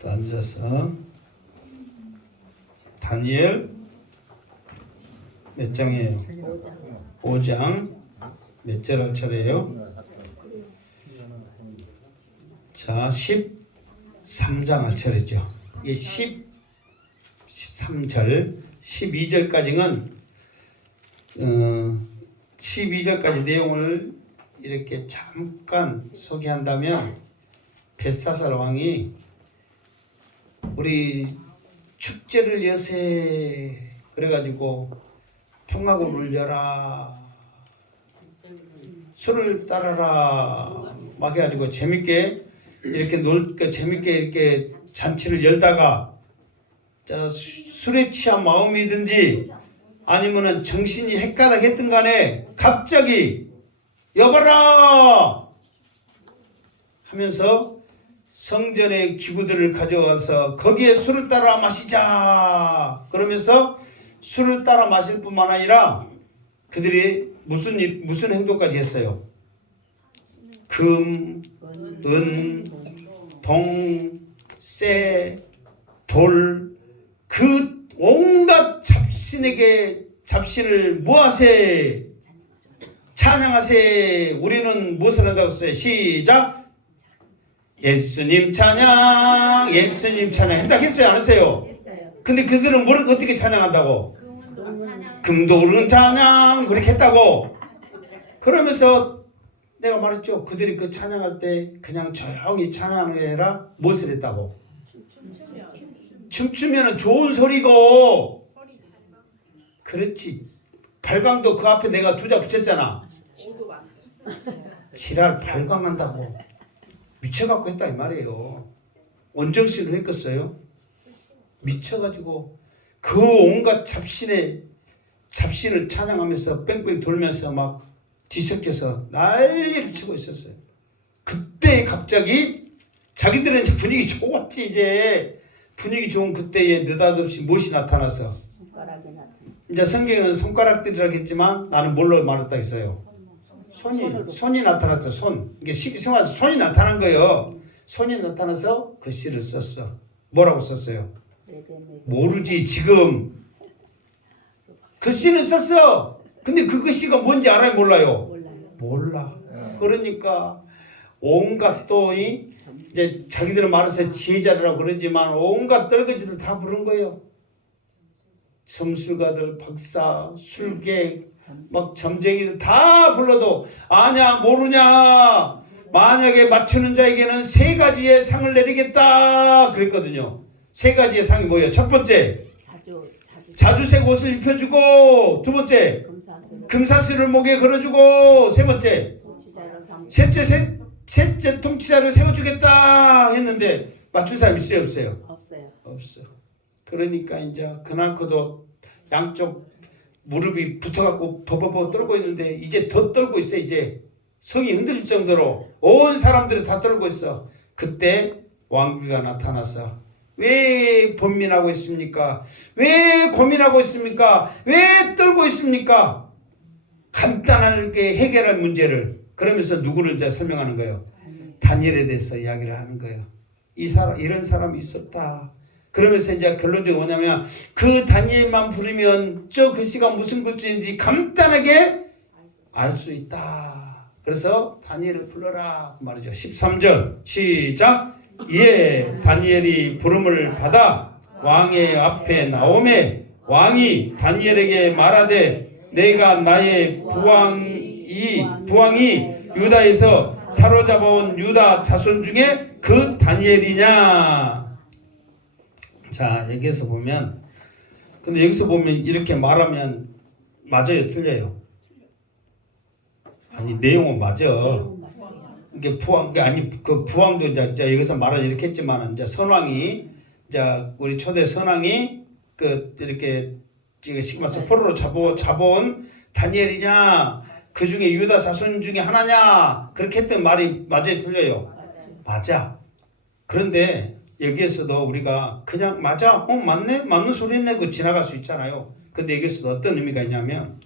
또 앉아서 다니엘 몇 장이에요? 5장 몇 절 할 차례예요? 자, 13장 할 차례죠. 이게 13절, 12절까지는 12절까지 내용을 이렇게 잠깐 소개한다면 벳사살 왕이 우리 축제를 여세 그래가지고 풍악을 열라 술을 따라라 막 해가지고 재밌게 이렇게 재밌게 이렇게 잔치를 열다가 자, 술에 취한 마음이든지 아니면은 정신이 헷가닥했든 간에 갑자기 여봐라 하면서 성전의 기구들을 가져와서 거기에 술을 따라 마시자 그러면서 술을 따라 마실 뿐만 아니라 그들이 무슨 행동까지 했어요? 금, 은, 동, 쇠, 돌, 그 온갖 잡신을 모아세 찬양하세. 우리는 무엇을 한다고 했어요? 시작. 예수님 찬양, 예수님 찬양 했다고 했어요? 안 했어요? 근데 그들은 뭘 어떻게 찬양한다고? 금도 오르는 찬양 그렇게 했다고. 그러면서 내가 말했죠. 그들이 그 찬양할 때 그냥 조용히 찬양을 해라. 무엇을 했다고? 춤추면 좋은 소리고. 그렇지. 발광도 그 앞에 내가 두자 붙였잖아. 지랄 발광한다고. 미쳐갖고 했다 이 말이에요. 원정식으로 했겠어요? 미쳐가지고 그 온갖 잡신을 찬양하면서 뺑뺑 돌면서 막 뒤섞여서 난리를 치고 있었어요. 그때 갑자기 자기들은 이제 분위기 좋았지. 이제 분위기 좋은 그때에 느닷없이 무엇이 나타났어? 이제 성경에는 손가락들이라고 했지만 나는 뭘로 말했다 했어요? 손이 나타났죠. 손. 이게 성화에서 손이 나타난 거예요. 손이 나타나서 글씨를 썼어. 뭐라고 썼어요? 모르지. 지금 글씨는 썼어. 근데 그 글씨가 뭔지 알아요? 몰라요? 몰라. 그러니까 온갖 또 이제 자기들은 말해서 지혜자라고 그러지만 온갖 떨거지들 다 부른 거예요. 점술가들, 박사, 술객, 막 점쟁이들 다 불러도 아냐 모르냐. 만약에 맞추는 자에게는 3가지의 상을 내리겠다 그랬거든요. 3가지의 상이 뭐예요? 첫 번째 자주색 옷을 입혀주고, 두 번째 금사슬을 목에 걸어주고, 세 번째 셋째 통치자를 세워주겠다 했는데 맞출 사람 있어요? 없어요? 없어. 그러니까 이제 그날코도 양쪽 무릎이 붙어갖고 버버버 떨고 있는데 이제 더 떨고 있어. 이제 성이 흔들릴 정도로 온 사람들이 다 떨고 있어. 그때 왕비가 나타났어. 왜 번민하고 있습니까? 왜 고민하고 있습니까? 왜 떨고 있습니까? 간단하게 해결할 문제를. 그러면서 누구를 이제 설명하는 거예요? 다니엘에 대해서 이야기를 하는 거예요. 이런 사람이 있었다. 그러면서 이제 결론적으로 뭐냐면 그 다니엘만 부르면 저 글씨가 무슨 글씨인지 간단하게 알 수 있다. 그래서 다니엘을 불러라 그 말이죠. 13절 시작. 이에 다니엘이 부름을 받아 왕의 앞에 나오매 왕이 다니엘에게 말하되 내가 나의 부왕이 유다에서 사로잡아온 유다 자손 중에 그 다니엘이냐. 자, 여기서 보면, 근데 여기서 보면 이렇게 말하면 맞아요, 틀려요? 아니, 내용은 맞아. 이게 그 부왕도 이제 여기서 말을 이렇게 했지만, 이제 선왕이, 이제 우리 초대 선왕이 이렇게 시그마스 포로로 잡아온 다니엘이냐, 그 중에 유다 자손 중에 하나냐, 그렇게 했던 말이 맞아요, 틀려요? 맞아. 그런데 여기에서도 우리가 그냥 맞아, 맞네, 맞는 소리 했네, 그 지나갈 수 있잖아요. 근데 여기서도 어떤 의미가 있냐면,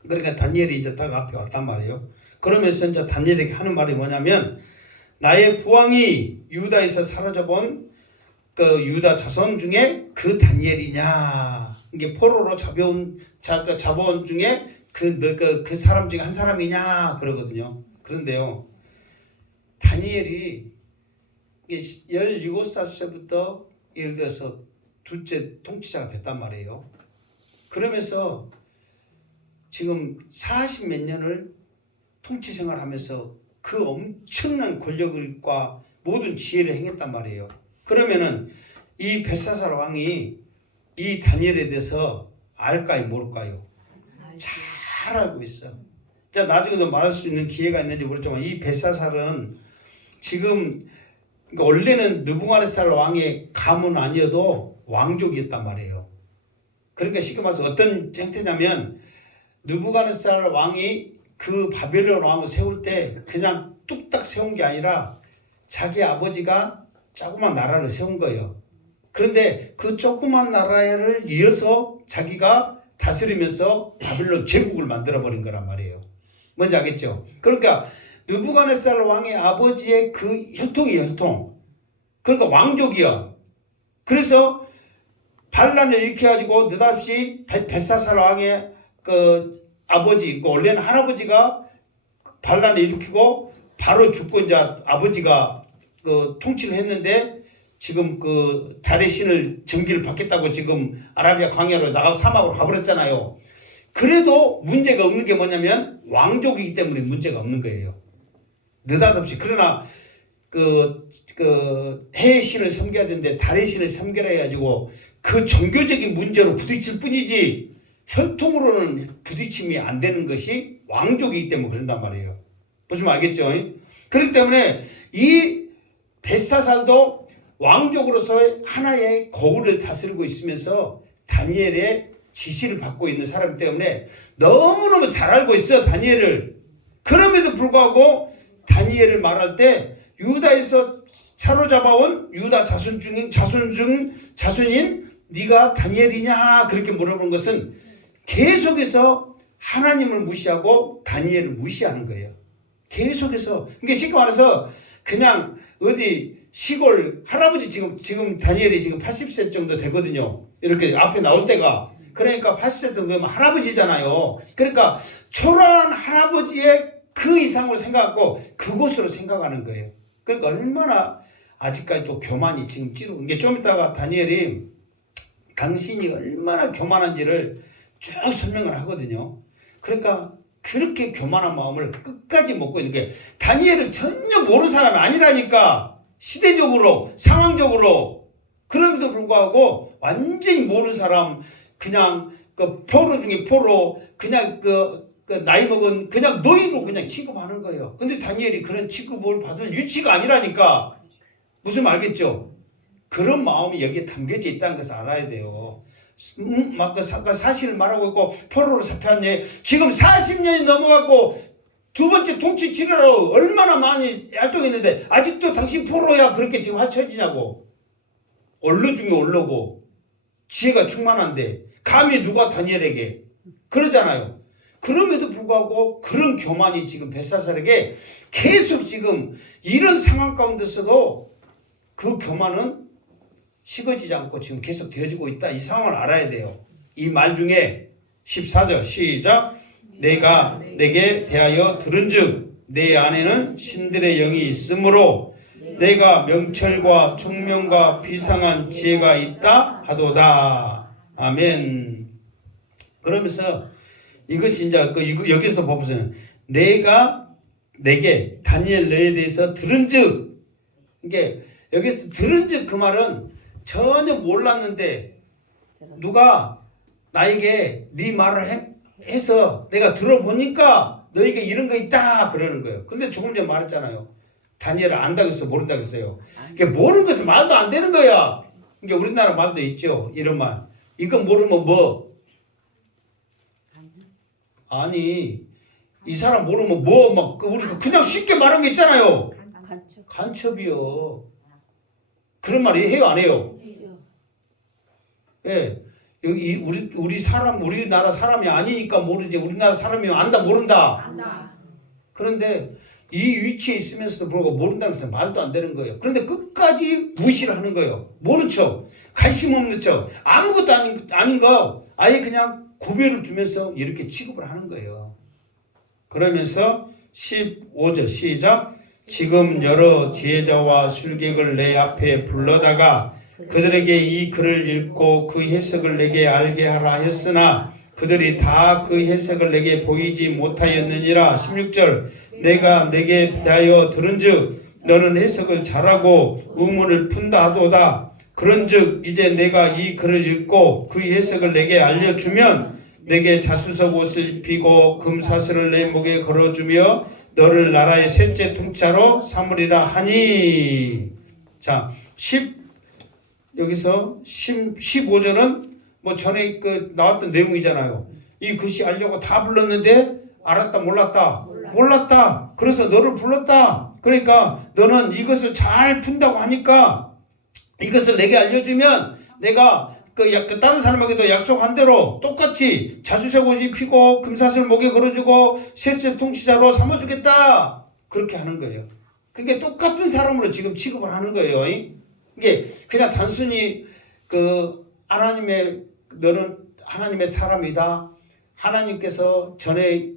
그러니까 다니엘이 이제 딱 앞에 왔단 말이에요. 그러면서 이제 다니엘에게 하는 말이 뭐냐면, 나의 부왕이 유다에서 사라져본 그 유다 자손 중에 그 다니엘이냐. 이게 포로로 잡아온 중에 그 사람 중에 한 사람이냐 그러거든요. 그런데요, 다니엘이 17살부터 예를 들어서 둘째 통치자가 됐단 말이에요. 그러면서 지금 40 몇 년을 통치 생활하면서 그 엄청난 권력과 모든 지혜를 행했단 말이에요. 그러면은 이 벨사살 왕이 이 다니엘에 대해서 알까요, 모를까요? 잘 알고 있어. 자, 나중에도 말할 수 있는 기회가 있는지 모르지만 이 벨사살은 지금 그러니까 원래는 느부갓네살 왕의 가문 아니어도 왕족이었단 말이에요. 그러니까 쉽게 말해서 어떤 형태냐면 느부갓네살 왕이 그 바벨론 왕을 세울 때 그냥 뚝딱 세운 게 아니라 자기 아버지가 조그만 나라를 세운 거예요. 그런데 그 조그만 나라를 이어서 자기가 다스리면서 바벨론 제국을 만들어버린 거란 말이에요. 뭔지 알겠죠? 그러니까 느부갓네살 왕의 아버지의 그 혈통이에요, 혈통. 그러니까 왕족이야. 그래서 반란을 일으켜가지고 느닷없이 벨사살 왕의 그 아버지, 그 원래는 할아버지가 반란을 일으키고 바로 죽고 이제 아버지가 그 통치를 했는데 지금 그 달의 신을 전기를 받겠다고 지금 아라비아 광야로 나가 사막으로 가버렸잖아요. 그래도 문제가 없는 게 뭐냐면 왕족이기 때문에 문제가 없는 거예요. 느닷없이. 그러나 그 해의 신을 섬겨야 되는데 달의 신을 섬겨라 해가지고 그 종교적인 문제로 부딪힐 뿐이지 혈통으로는 부딪힘이 안 되는 것이 왕족이기 때문에 그런단 말이에요. 보시면 알겠죠? 그렇기 때문에 이 벨사살도 왕족으로서의 하나의 거울을 다스리고 있으면서 다니엘의 지시를 받고 있는 사람이기 때문에 너무너무 잘 알고 있어요, 다니엘을. 그럼에도 불구하고 다니엘을 말할 때 유다에서 사로잡아온 유다 자손인 네가 다니엘이냐 그렇게 물어보는 것은 계속해서 하나님을 무시하고 다니엘을 무시하는 거예요. 계속해서. 그러니까 쉽게 말해서 그냥 어디 시골 할아버지 지금 다니엘이 지금 80세 정도 되거든요. 이렇게 앞에 나올 때가. 그러니까 80세 정도 되면 할아버지잖아요. 그러니까 초라한 할아버지의 그 이상으로 생각하고 그곳으로 생각하는 거예요. 그러니까 얼마나 아직까지도 교만이 지금 찌르고 이게 좀 이따가 다니엘이 당신이 얼마나 교만한지를 쭉 설명을 하거든요. 그러니까 그렇게 교만한 마음을 끝까지 먹고 있는 게 다니엘을 전혀 모르는 사람이 아니라니까. 시대적으로 상황적으로. 그럼에도 불구하고 완전히 모르는 사람 그냥 그 포로 중에 포로 그냥 그 나이 먹은 그냥 노예로 그냥 취급하는 거예요. 근데 다니엘이 그런 취급을 받을 위치가 아니라니까. 무슨 말겠죠? 그런 마음이 여기에 담겨져 있다는 것을 알아야 돼요. 막 그 사실을 말하고 있고 포로로 잡혔네. 지금 40년이 넘어가고 두 번째 통치 치료로 얼마나 많이 활동했는데 아직도 당신 포로야 그렇게 지금 하쳐지냐고. 언론 중에 언론고 지혜가 충만한데 감히 누가 다니엘에게 그러잖아요. 그럼에도 불구하고 그런 교만이 지금 벨사살에게 계속 지금 이런 상황 가운데서도 그 교만은 식어지지 않고 지금 계속 되어지고 있다. 이 상황을 알아야 돼요. 이 말 중에 14절 시작. 내가 내게 대하여 들은즉 내 안에는 신들의 영이 있으므로 내가 명철과 총명과 비상한 지혜가 있다 하도다. 아멘. 그러면서 이것이 이제 여기서 보세요. 내가 내게 다니엘 너에 대해서 들은즉. 이게 여기서 들은즉 그 말은 전혀 몰랐는데 누가 나에게 네 말을 해서 내가 들어보니까 너에게 이런 거 있다 그러는 거예요. 근데 조금 전에 말했잖아요. 다니엘을 안다고 해서 모른다고 했어요. 이게 모르는 것은 말도 안 되는 거야. 이게 우리나라 말도 있죠. 이런 말. 이거 모르면 뭐? 아니 이 사람 모르면 뭐 막 우리가 그냥 쉽게 말한 게 있잖아요. 간첩이요. 그런 말이 해요 안 해요? 예. 여기 우리나라 사람이 아니니까 모르지. 우리나라 사람이면 안다 모른다. 안다. 그런데 이 위치에 있으면서도 불구하고 모른다는 것은 말도 안 되는 거예요. 그런데 끝까지 무시를 하는 거예요. 모른 척, 관심 없는 척, 아무것도 아닌 거 아예 그냥 구별을 두면서 이렇게 취급을 하는 거예요. 그러면서 15절 시작. 지금 여러 지혜자와 술객을 내 앞에 불러다가 그들에게 이 글을 읽고 그 해석을 내게 알게 하라 하였으나 그들이 다 그 해석을 내게 보이지 못하였느니라. 16절 내가 내게 대하여 들은즉 너는 해석을 잘하고 의문을 푼다 하도다. 그런즉 이제 내가 이 글을 읽고 그 해석을 내게 알려주면 내게 자수석 옷을 입히고 금사슬을 내 목에 걸어주며 너를 나라의 셋째 통치자로 삼으리라 하니. 자, 여기서 15절은 뭐 전에 그 나왔던 내용이잖아요. 이 글씨 알려고 다 불렀는데 알았다 몰랐다. 몰랐다. 그래서 너를 불렀다. 그러니까 너는 이것을 잘 푼다고 하니까 이것을 내게 알려주면 내가 그 다른 사람에게도 약속한 대로 똑같이 자주색 옷 입히고 금사슬 목에 걸어주고 셋째 통치자로 삼아주겠다. 그렇게 하는 거예요. 그게 똑같은 사람으로 지금 취급을 하는 거예요. 이게 그냥 단순히 너는 하나님의 사람이다. 하나님께서 전에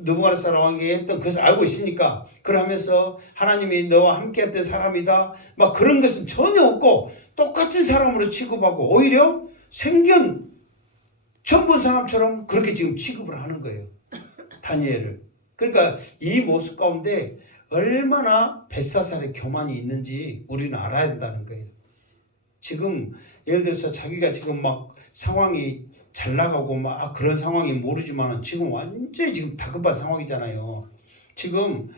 느부갓네살 왕에게 했던 그것을 알고 있으니까 그러면서 하나님이 너와 함께 했던 사람이다. 막 그런 것은 전혀 없고 똑같은 사람으로 취급하고 오히려 생전 처음 본 사람처럼 그렇게 지금 취급을 하는 거예요. 다니엘을. 그러니까 이 모습 가운데 얼마나 벳사살의 교만이 있는지 우리는 알아야 된다는 거예요. 지금 예를 들어서 자기가 지금 막 상황이 잘 나가고 막 그런 상황이 모르지만 지금 완전히 지금 다급한 상황이잖아요. 지금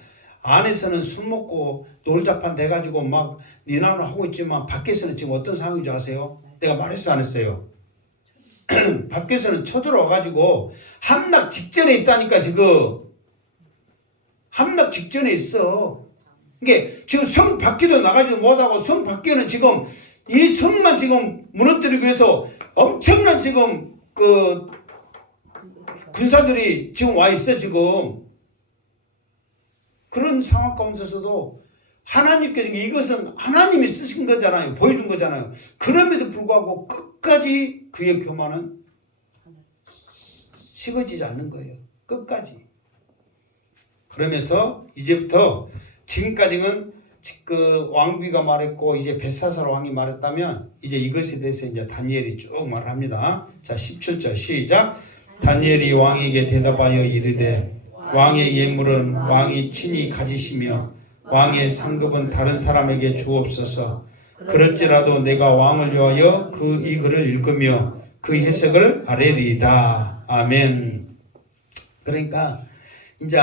안에서는 술 먹고 놀자판 돼가지고 막 니나노 하고 있지만 밖에서는 지금 어떤 상황인 줄 아세요? 내가 말했어 안 했어요? 밖에서는 쳐들어와가지고 함락 직전에 있다니까. 지금 함락 직전에 있어. 이게 지금 성 밖에도 나가지도 못하고 성 밖에는 지금 이 성만 지금 무너뜨리기 위해서 엄청난 지금 군사들이 지금 와 있어. 지금 그런 상황 가운데서도 하나님께서 이것은 하나님이 쓰신 거잖아요. 보여준 거잖아요. 그럼에도 불구하고 끝까지 그의 교만은 식어지지 않는 거예요. 끝까지. 그러면서 이제부터 지금까지는 왕비가 말했고 이제 벳사살 왕이 말했다면 이제 이것에 대해서 이제 다니엘이 쭉 말합니다. 자, 17절 시작. 다니엘이 왕에게 대답하여 이르되 왕의 예물은 왕이 친히 가지시며 왕의 상급은 다른 사람에게 주옵소서. 그럴지라도 내가 왕을 위하여 이 글을 읽으며 그 해석을 아뢰리이다. 아멘. 그러니까 이제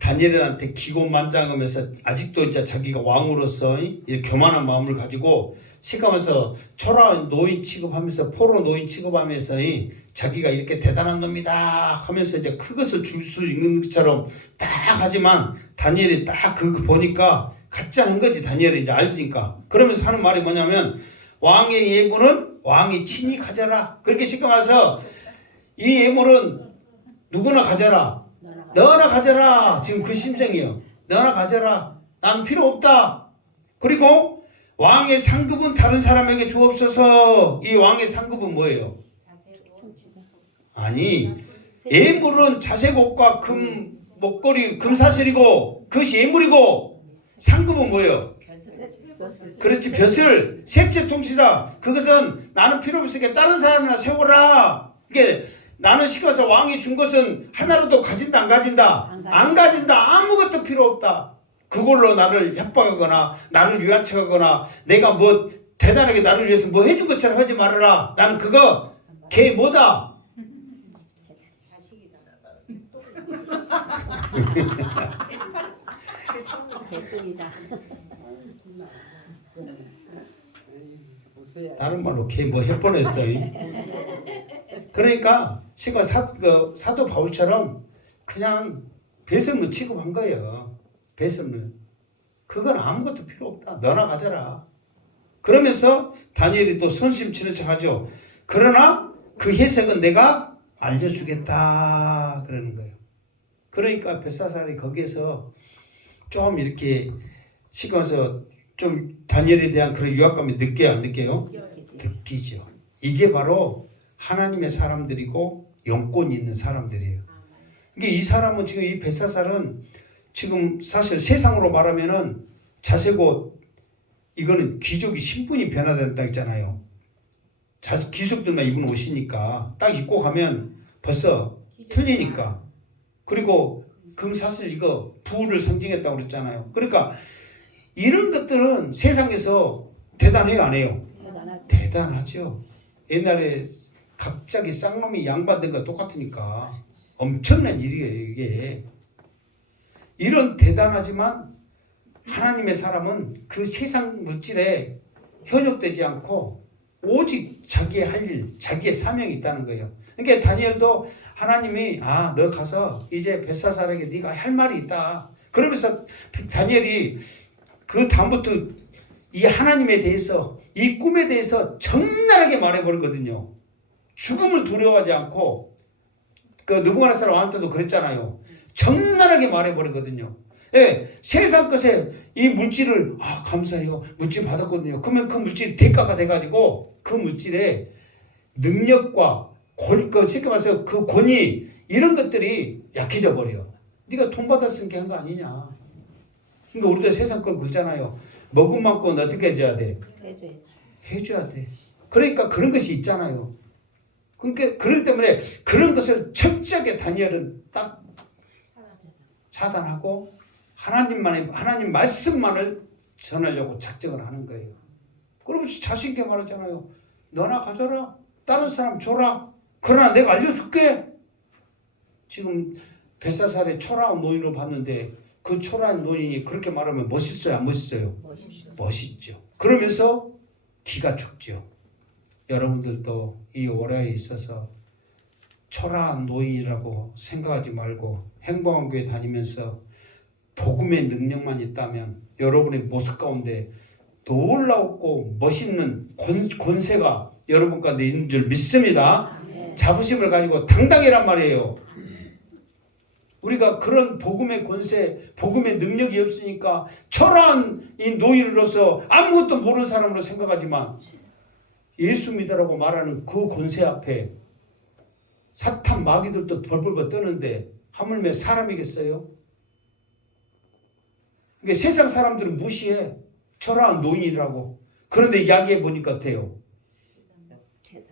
다니엘한테 기고만장하면서 아직도 이제 자기가 왕으로서 교만한 마음을 가지고 시가면서 초라 노인 취급하면서 포로 노인 취급하면서 자기가 이렇게 대단한 놈이다 하면서 이제 그것을 줄 수 있는 것처럼 딱 하지만 다니엘이 딱 그거 보니까 가짜는 거지. 다니엘이 이제 알지니까. 그러면서 하는 말이 뭐냐면 왕의 예물은 왕이 친히 가져라. 그렇게 시가면서 이 예물은 누구나 가져라. 너나 가져라. 지금 그 심정이요. 너나 가져라. 나는 필요 없다. 그리고 왕의 상급은 다른 사람에게 주옵소서. 이 왕의 상급은 뭐예요? 아니, 예물은 자색옷과 금 목걸이 금사슬이고 그것이 예물이고 상급은 뭐예요? 그렇지, 벼슬. 셋째 통치자. 그것은 나는 필요 없으니까 다른 사람이나 세워라. 이게 나는 시켜서 왕이 준 것은 하나라도 가진다 안 가진다? 안 가진다. 아무것도 필요 없다. 그걸로 나를 협박하거나 나를 유아쳐하거나 내가 뭐 대단하게 나를 위해서 뭐 해준 것처럼 하지 말아라. 나는 그거 걔 뭐다? 다른 말로 걔 뭐 할 뻔했어. 그러니까 시가 사도 바울처럼 그냥 배설물 취급한 거예요. 배설물. 그건 아무것도 필요 없다. 너나 가져라. 그러면서 다니엘이 또 선심 치는 척하죠. 그러나 그 해석은 내가 알려주겠다 그러는 거예요. 그러니까 벳사살이 거기에서 좀 이렇게 시간에서 좀 다니엘에 대한 그런 유압감이 느껴요, 안 느껴요? 느끼죠. 이게 바로 하나님의 사람들이고 영권이 있는 사람들이에요. 이게 이 사람은 지금 이 벳사살은 지금 사실 세상으로 말하면은 자세고 이거는 귀족이 신분이 변화된다 했잖아요. 귀족들만 입은 옷이니까 딱 입고 가면 벌써 틀리니까. 그리고 그럼 사실 이거 부를 상징했다고 그랬잖아요. 그러니까 이런 것들은 세상에서 대단해요, 안 해요? 대단하죠. 옛날에 갑자기 쌍놈이 양반된 거 똑같으니까 엄청난 일이에요, 이게. 이런 대단하지만 하나님의 사람은 그 세상 물질에 현혹되지 않고 오직 자기의 할 일, 자기의 사명이 있다는 거예요. 그러니까 다니엘도 하나님이 너 가서 이제 벳사살에게 네가 할 말이 있다. 그러면서 다니엘이 그 다음부터 이 하나님에 대해서 이 꿈에 대해서 적나라하게 말해버리거든요. 죽음을 두려워하지 않고 그 느부갓네살 왕 때도 그랬잖아요. 적나라하게 말해버리거든요. 예, 세상 것에 이 물질을 감사해요. 물질 받았거든요. 그러면 그 물질이 대가가 돼가지고 그 물질의 능력과 쉽게 말해서 그 권위 이런 것들이 약해져 버려. 네가 돈 받았으니까 한 거 아니냐. 그러니까 우리도 세상 걸 그러잖아요. 먹은 만큼 어떻게 해줘야 돼? 해줘야 돼. 그러니까 그런 것이 있잖아요. 그러니까 그렇기 때문에 그런 것을 철저하게 다니엘은 딱 차단하고 하나님 말씀만을 전하려고 작정을 하는 거예요. 그러면서 자신 있게 말하잖아요. 너나 가져라. 다른 사람 줘라. 그러나 내가 알려줄게. 지금 벳사살의 초라한 노인을 봤는데 그 초라한 노인이 그렇게 말하면 멋있어요, 안 멋있어요? 멋있죠. 그러면서 기가 죽죠. 여러분들도 이 월야에 있어서 초라한 노인이라고 생각하지 말고 행복한 교회 다니면서 복음의 능력만 있다면 여러분의 모습 가운데 놀라웠고 멋있는 권세가 여러분 가운데 있는 줄 믿습니다. 자부심을 가지고 당당히란 말이에요. 우리가 그런 복음의 권세, 복음의 능력이 없으니까 초라한 이 노인으로서 아무것도 모르는 사람으로 생각하지만 예수 믿으라고 말하는 그 권세 앞에 사탄 마귀들도 벌벌벌 떠는데 하물며 사람이겠어요? 그러니까 세상 사람들은 무시해. 초라한 노인이라고. 그런데 이야기해 보니까 어때요?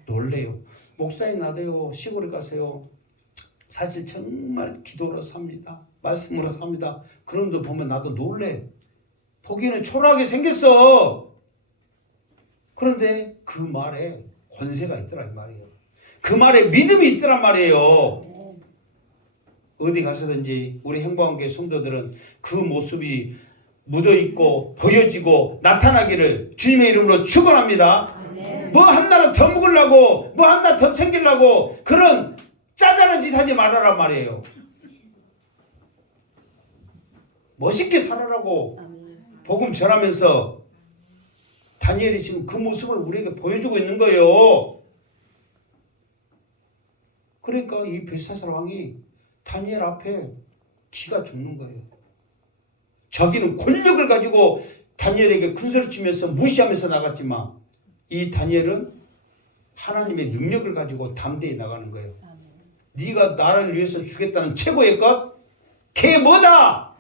놀래요. 목사님 나대요. 시골에 가세요. 사실 정말 기도로 삽니다. 말씀으로 삽니다. 그런데 보면 나도 놀래. 보기에는 초라하게 생겼어. 그런데 그 말에 권세가 있더라 이 말이에요. 그 말에 믿음이 있더란 말이에요. 어디 가서든지 우리 행복한교회 성도들은 그 모습이 묻어있고 보여지고 나타나기를 주님의 이름으로 축원합니다. 뭐 하나 더 먹으려고 뭐 하나 더 챙기려고 그런 짜잘한 짓 하지 말아란 말이에요. 멋있게 살아라고 복음 전하면서 다니엘이 지금 그 모습을 우리에게 보여주고 있는 거예요. 그러니까 이 벳사살 왕이 다니엘 앞에 기가 죽는 거예요. 자기는 권력을 가지고 다니엘에게 큰소리 치면서 무시하면서 나갔지만 이 다니엘은 하나님의 능력을 가지고 담대히 나가는 거예요. 네가 나를 위해서 주겠다는 최고의 것? 그게 뭐다?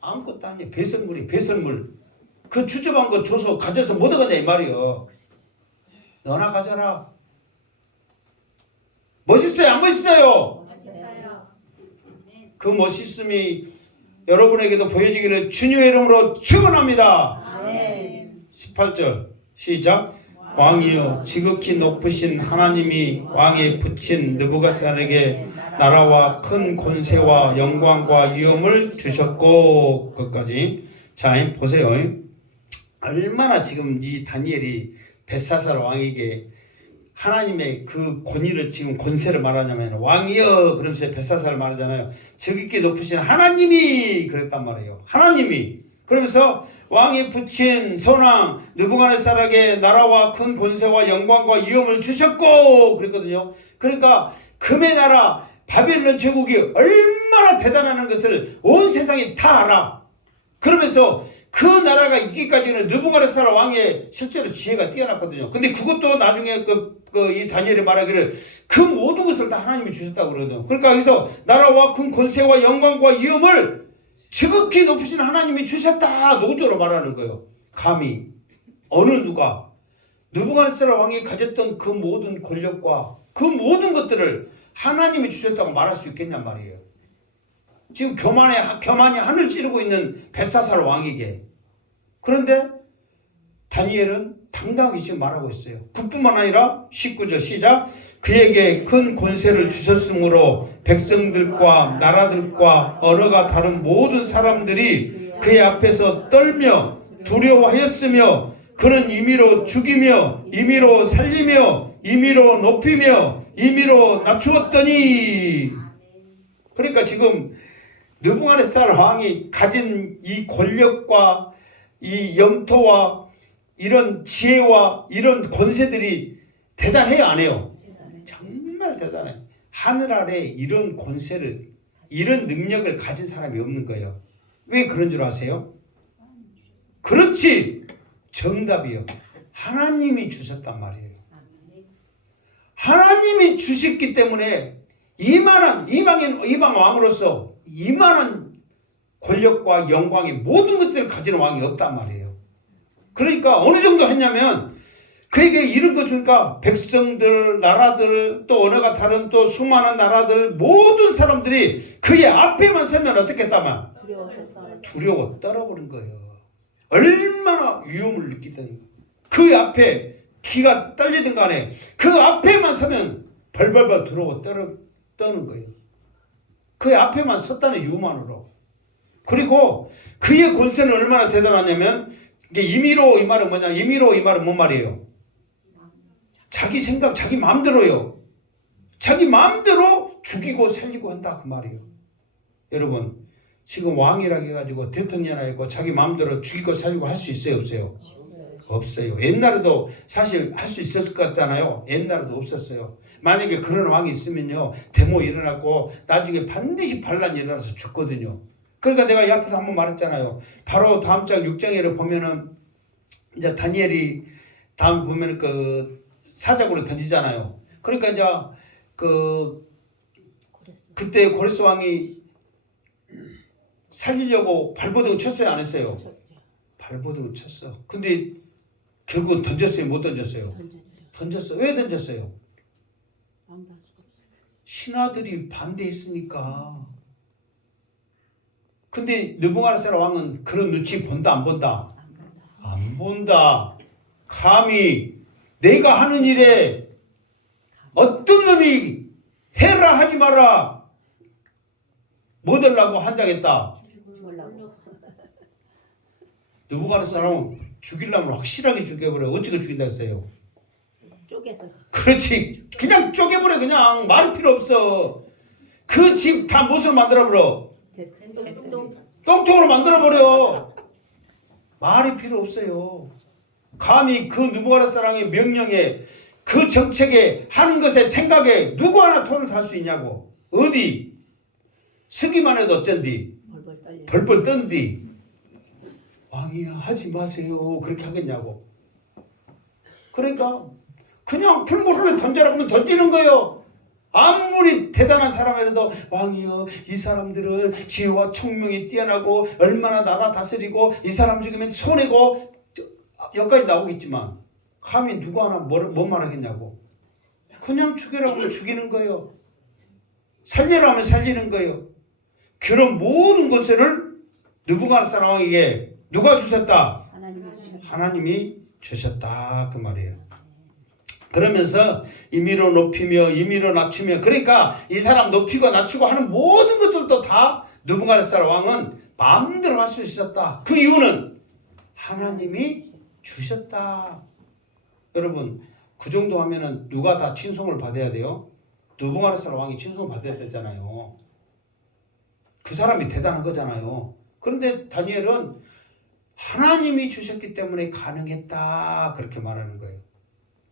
아무것도 아니에요. 배설물이 배설물. 그 주저한 거 줘서 가져서 못 얻어가냐 이 말이에요. 너나 가져라. 멋있어요? 안 멋있어요? 멋있어요. 그 멋있음이 여러분에게도 보여지기를 주님의 이름으로 축원합니다. 18절 시작. 왕이여 지극히 높으신 하나님이 왕에 붙인 느부갓네살에게 나라와 큰 권세와 영광과 위엄을 주셨고 끝까지. 자 보세요. 얼마나 지금 이 다니엘이 벳사살 왕에게 하나님의 그 권위를 지금 권세를 말하냐면 왕이여 그러면서 벳사살 말하잖아요. 지극히 높으신 하나님이 그랬단 말이에요. 하나님이 그러면서 왕이 붙인 선왕 느부갓네살에게 나라와 큰 권세와 영광과 위엄을 주셨고 그랬거든요. 그러니까 금의 나라 바벨론 제국이 얼마나 대단한 것을 온 세상이 다 알아. 그러면서 그 나라가 있기까지는 느부갓네살 왕의 실제로 지혜가 뛰어났거든요. 근데 그것도 나중에 이 다니엘이 말하기를 그 모든 것을 다 하나님이 주셨다고 그러거든요. 그러니까 여기서 나라와 큰 권세와 영광과 위엄을 지극히 높으신 하나님이 주셨다 노조로 말하는 거예요. 감히 어느 누가 느부갓네살 왕이 가졌던 그 모든 권력과 그 모든 것들을 하나님이 주셨다고 말할 수 있겠냔 말이에요. 지금 교만이 하늘 찌르고 있는 벳사살 왕에게. 그런데 다니엘은 당당하게 지금 말하고 있어요. 그뿐만 아니라 19절 시작. 그에게 큰 권세를 주셨으므로 백성들과 나라들과 언어가 다른 모든 사람들이 그의 앞에서 떨며 두려워하였으며 그는 임의로 죽이며 임의로 살리며 임의로 높이며 임의로 낮추었더니. 그러니까 지금 느부갓네살 왕이 가진 이 권력과 이 영토와 이런 지혜와 이런 권세들이 대단해요, 안 해요? 정말 대단해. 하늘 아래 이런 권세를, 이런 능력을 가진 사람이 없는 거예요. 왜 그런 줄 아세요? 그렇지, 정답이요. 하나님이 주셨단 말이에요. 하나님이 주셨기 때문에 이방 왕으로서 이만한 권력과 영광의 모든 것들을 가지는 왕이 없단 말이에요. 그러니까 어느 정도 했냐면 그에게 이런 거 주니까 백성들, 나라들, 또 언어가 다른 또 수많은 나라들 모든 사람들이 그의 앞에만 서면 어떻게 했다만 두려워 떨어버린 거예요. 얼마나 위험을 느끼든 그 앞에 기가 떨리든 간에 그 앞에만 서면 벌벌벌 두려워 떠는 거예요. 그 앞에만 섰다는 이유만으로. 그리고 그의 권세는 얼마나 대단하냐면 이게 임의로 이 말은 뭐냐? 임의로 이 말은 뭔 말이에요? 자기 생각, 자기 마음대로요. 자기 마음대로 죽이고 살리고 한다 그 말이에요. 여러분 지금 왕이라고 해가지고 대통령이라고 자기 마음대로 죽이고 살리고 할 수 있어요, 없어요? 없어요. 옛날에도 사실 할 수 있었을 것 같잖아요. 옛날에도 없었어요. 만약에 그런 왕이 있으면요 데모 일어났고 나중에 반드시 반란이 일어나서 죽거든요. 그러니까 내가 이 앞에서 한번 말했잖아요. 바로 다음 장 6장에를 보면은 이제 다니엘이 다음 보면은 그 사자굴에 던지잖아요. 그러니까 이제 그때 고레스 왕이 살리려고 발버둥을 쳤어요, 안 했어요? 발버둥을 쳤어. 근데 결국은 던졌어요, 못 던졌어요? 던졌어요. 왜 던졌어요? 신하들이 반대했으니까. 근데 느부갓네살 왕은 그런 눈치 본다, 안 본다? 안 본다. 감히 내가 하는 일에 어떤 놈이 해라 하지 마라 뭐 달라고 한장했다. 느부갓네살 왕은 죽이려면 확실하게 죽여버려. 어떻게 죽인다 했어요? 쪼개서. 그렇지. 그냥 쪼개버려. 그냥 말이 필요 없어. 그 집 다 무엇으로 만들어버려? 똥통으로 만들어버려. 말이 필요 없어요. 감히 그 느부갓네살 왕의 명령에 그 정책에 하는 것에 생각에 누구 하나 손을 달 수 있냐고. 어디? 서기만 해도 어쩐디? 벌벌 떤디. 왕이야 하지 마세요. 그렇게 하겠냐고. 그러니까 그냥 풀무를 던져라 그러면 던지는 거예요. 아무리 대단한 사람이라도 왕이여 이 사람들은 지혜와 총명이 뛰어나고 얼마나 나라 다스리고 이 사람 죽이면 손해고 여기까지 나오겠지만 감히 누구 하나 뭔 말하겠냐고. 그냥 죽여라 하면 죽이는 거예요. 살리라 하면 살리는 거예요. 그런 모든 것을 느부갓네살 왕에게 누가 주셨다? 하나님이 주셨다 그 말이에요. 그러면서 임의로 높이며 임의로 낮추며, 그러니까 이 사람 높이고 낮추고 하는 모든 것들도 다 느부갓네살 왕은 마음대로 할 수 있었다. 그 이유는 하나님이 주셨다. 여러분 그 정도 하면은 누가 다 칭송을 받아야 돼요? 느부갓네살 왕이 칭송을 받아야 되잖아요. 그 사람이 대단한 거잖아요. 그런데 다니엘은 하나님이 주셨기 때문에 가능했다 그렇게 말하는 거예요.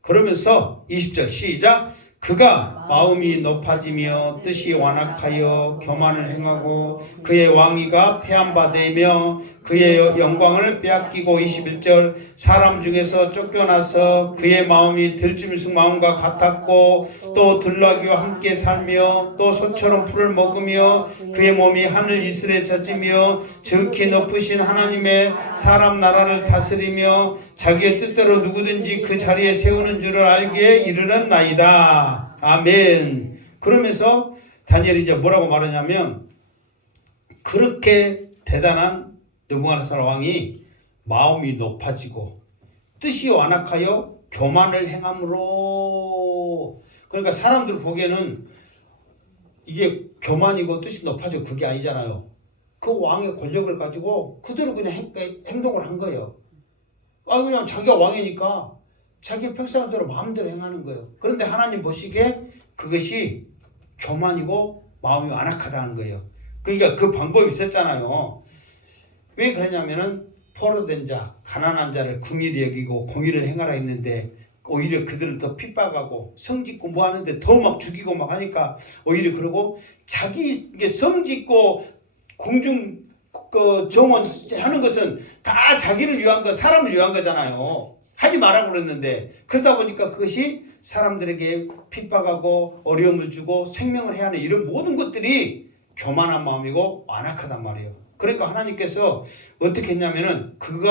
그러면서 20절 시작. 그가 마음이 높아지며 뜻이 완악하여 교만을 행하고 그의 왕위가 폐한바되며 그의 영광을 빼앗기고 21절 사람 중에서 쫓겨나서 그의 마음이 들짐승 마음과 같았고 또 들나귀와 함께 살며 또 소처럼 풀을 먹으며 그의 몸이 하늘 이슬에 젖으며 지극히 높으신 하나님의 사람 나라를 다스리며 자기의 뜻대로 누구든지 그 자리에 세우는 줄을 알기에 이르는 나이다. 아멘. 그러면서 다니엘이 이제 뭐라고 말하냐면 그렇게 대단한 느부갓네살 왕이 마음이 높아지고 뜻이 완악하여 교만을 행함으로, 그러니까 사람들 보기에는 이게 교만이고 뜻이 높아져 그게 아니잖아요. 그 왕의 권력을 가지고 그대로 그냥 행동을 한 거예요. 그냥 자기가 왕이니까 자기 평상대로 마음대로 행하는 거예요. 그런데 하나님 보시기에 그것이 교만이고 마음이 완악하다는 거예요. 그러니까 그 방법이 있었잖아요. 왜 그러냐면은 포로된 자, 가난한 자를 긍휼히 여기고 공의를 행하라 했는데 오히려 그들을 더 핍박하고 성짓고 뭐 하는데 더 막 죽이고 막 하니까 오히려 그러고 자기 성짓고 궁중 정원 하는 것은 다 자기를 위한 거, 사람을 위한 거잖아요. 하지 말라고 그랬는데 그러다 보니까 그것이 사람들에게 핍박하고 어려움을 주고 생명을 해야 하는 이런 모든 것들이 교만한 마음이고 완악하단 말이에요. 그러니까 하나님께서 어떻게 했냐면은 그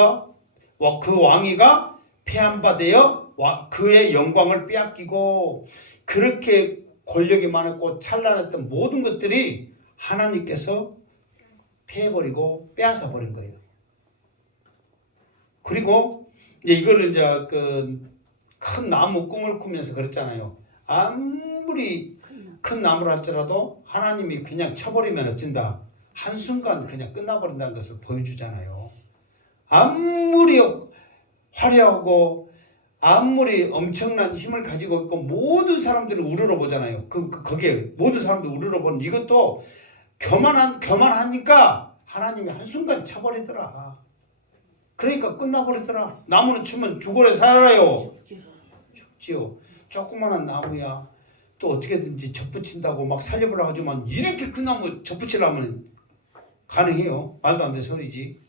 왕위가 폐한바되어 그의 영광을 빼앗기고 그렇게 권력이 많았고 찬란했던 모든 것들이 하나님께서 패해버리고 빼앗아 버린 거예요. 그리고 이제 이거를 이제 큰 나무 꿈을 꾸면서 그랬잖아요. 아무리 큰 나무를 할지라도 하나님이 그냥 쳐버리면 어쩐다. 한순간 그냥 끝나버린다는 것을 보여주잖아요. 아무리 화려하고 아무리 엄청난 힘을 가지고 있고 모든 사람들을 우러러 보잖아요. 거기에 모든 사람들 우러러 보는 이것도 교만하니까 하나님이 한순간 쳐버리더라. 그러니까 끝나버리더라. 나무는 치면 죽어라 살아요. 죽지요. 조그마한 나무야. 또 어떻게든지 접붙인다고 막 살려보려고 하지만 이렇게 큰 나무 접붙이려면 가능해요. 말도 안 되는 소리지.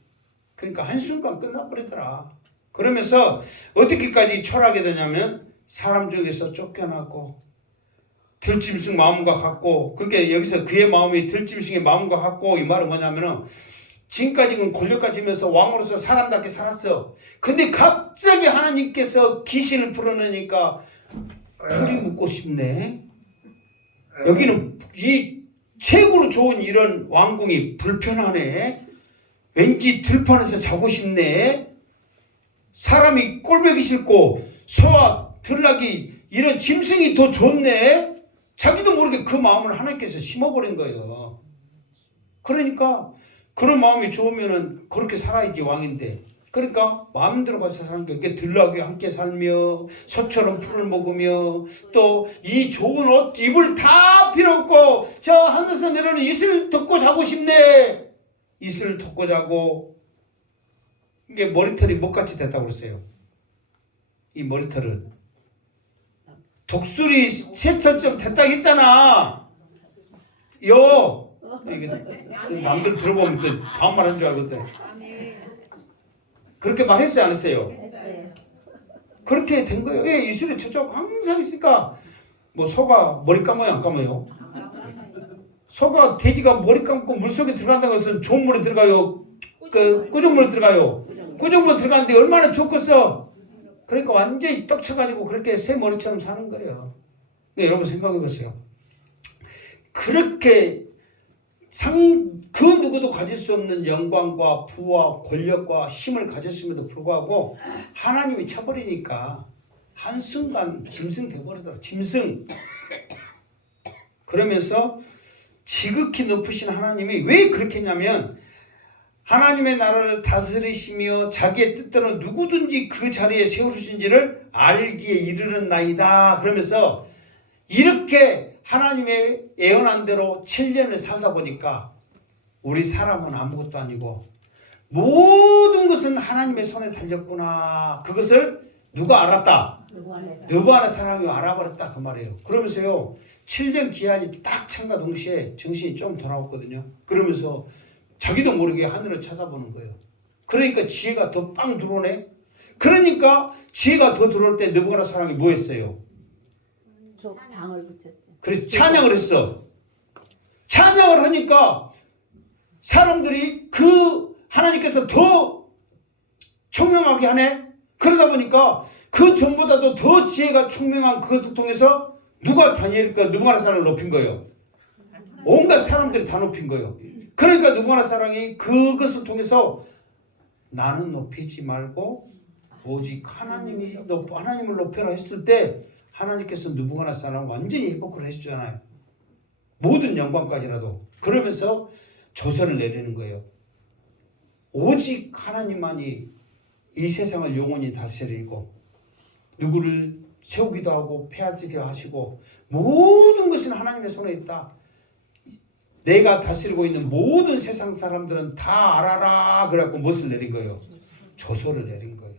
그러니까 한순간 끝나버리더라. 그러면서 어떻게까지 초라하게 되냐면 사람 중에서 쫓겨나고 들짐승 마음과 같고, 그러니까 여기서 그의 마음이 들짐승의 마음과 같고, 이 말은 뭐냐면은 지금까지는 권력 가지면서 왕으로서 사람답게 살았어. 근데 갑자기 하나님께서 귀신을 풀어내니까 풀이 묻고 싶네. 여기는 이 최고로 좋은 이런 왕궁이 불편하네. 왠지 들판에서 자고 싶네. 사람이 꼴보기 싫고 소와 들나귀 이런 짐승이 더 좋네. 자기도 모르게 그 마음을 하나님께서 심어버린 거예요. 그러니까 그런 마음이 좋으면은 그렇게 살아야지 왕인데. 그러니까 마음대로 가서 사는 게 이게 들나귀와 함께 살며 소처럼 풀을 먹으며 또 이 좋은 옷 입을 다 필요 없고 저 하늘에서 내려오는 이슬 덮고 자고 싶네. 이슬 덮고 자고 이게 머리털이 뭐같이 됐다고 그랬어요. 이 머리털은 독수리 새털좀 됐다 했잖아. 이게 남들 들어보면 또 반말한 줄 알거든. 그렇게 말했어요, 안 했어요? 그렇게 된 거예요. 왜 이슬이 저쪽 항상 있으니까 뭐 소가 머리 감아요, 안 감아요? 소가 돼지가 머리 감고 물속에 들어간다는 것은 좋은 물에 들어가요, 꾸중물에 들어가요. 꾸중물에 들어가는데 얼마나 좋겠어. 그러니까 완전히 떡 쳐가지고 그렇게 새 머리처럼 사는 거예요. 여러분 생각해 보세요. 그렇게 그 누구도 가질 수 없는 영광과 부와 권력과 힘을 가졌음에도 불구하고 하나님이 쳐버리니까 한순간 짐승 되어버리더라. 짐승. 그러면서 지극히 높으신 하나님이 왜 그렇게 했냐면 하나님의 나라를 다스리시며 자기의 뜻대로 누구든지 그 자리에 세우신지를 알기에 이르는 나이다. 그러면서 이렇게 하나님의 예언한 대로 7년을 살다 보니까 우리 사람은 아무것도 아니고 모든 것은 하나님의 손에 달렸구나. 그것을 누가 알았다? 느부갓네살 사랑이 알아버렸다 그 말이에요. 그러면서요 7년 기한이 딱 찬과 동시에 정신이 좀 돌아왔거든요. 그러면서 자기도 모르게 하늘을 쳐다보는 거예요. 그러니까 지혜가 더 빵 들어오네. 그러니까 지혜가 더 들어올 때 느부갓네살 사랑이 뭐 했어요? 방을 붙였대. 그래서 찬양을 했어. 찬양을 하니까 사람들이 그 하나님께서 더 총명하게 하네. 그러다 보니까 그 전보다도 더 지혜가 총명한 그것을 통해서 누가 다니엘과 느부갓네살 사랑을 높인 거예요. 온갖 사람들이 다 높인 거예요. 그러니까 느부갓네살 사랑이 그것을 통해서 나는 높이지 말고 오직 하나님을 높여라 했을 때 하나님께서 느부갓네살 사랑을 완전히 회복을 해주잖아요. 모든 영광까지라도. 그러면서 조서를 내리는 거예요. 오직 하나님만이 이 세상을 영원히 다스리고 누구를 세우기도 하고 폐하지게 하시고 모든 것은 하나님의 손에 있다. 내가 다스리고 있는 모든 세상 사람들은 다 알아라. 그래갖고 무엇을 내린 거예요? 조서를 내린 거예요.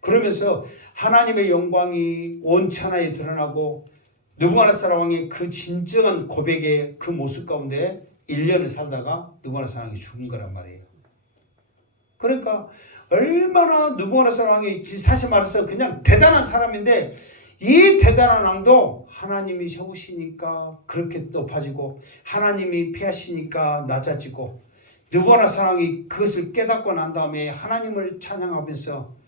그러면서 하나님의 영광이 온 천하에 드러나고 느부갓네살 왕의 그 진정한 고백의 그 모습 가운데 1년을 살다가 느부갓네살 왕이 죽은 거란 말이에요. 그러니까 얼마나 느부갓네살 왕이 사실 말해서 그냥 대단한 사람인데 이 대단한 왕도 하나님이 세우시니까 그렇게 높아지고 하나님이 피하시니까 낮아지고 느부갓네살 왕이 그것을 깨닫고 난 다음에 하나님을 찬양하면서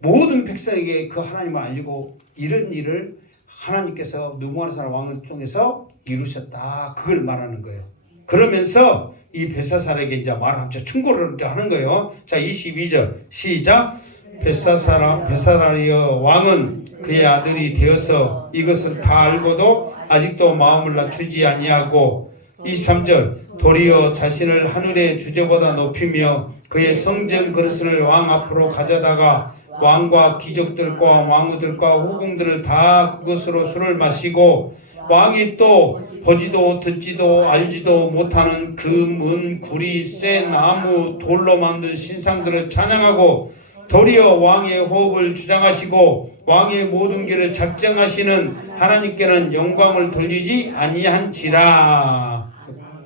모든 백성에게 그 하나님을 알리고 이런 일을 하나님께서 느부갓네살 왕을 통해서 이루셨다. 그걸 말하는 거예요. 그러면서 이 벨사살에게 이제 말을 하면서 충고를 하는 거예요. 자, 22절 시작. 벨사살이여 왕은 그의 아들이 되어서 이것을 다 알고도 아직도 마음을 낮추지 아니하고 23절 도리어 자신을 하늘의 주제보다 높이며 그의 성전 그릇을 왕 앞으로 가져다가 왕과 귀족들과 왕후들과 후궁들을 다 그것으로 술을 마시고 왕이 또 보지도 듣지도 알지도 못하는 그 문, 구리, 쇠, 나무, 돌로 만든 신상들을 찬양하고 도리어 왕의 호흡을 주장하시고 왕의 모든 길을 작정하시는 하나님께는 영광을 돌리지 아니한지라.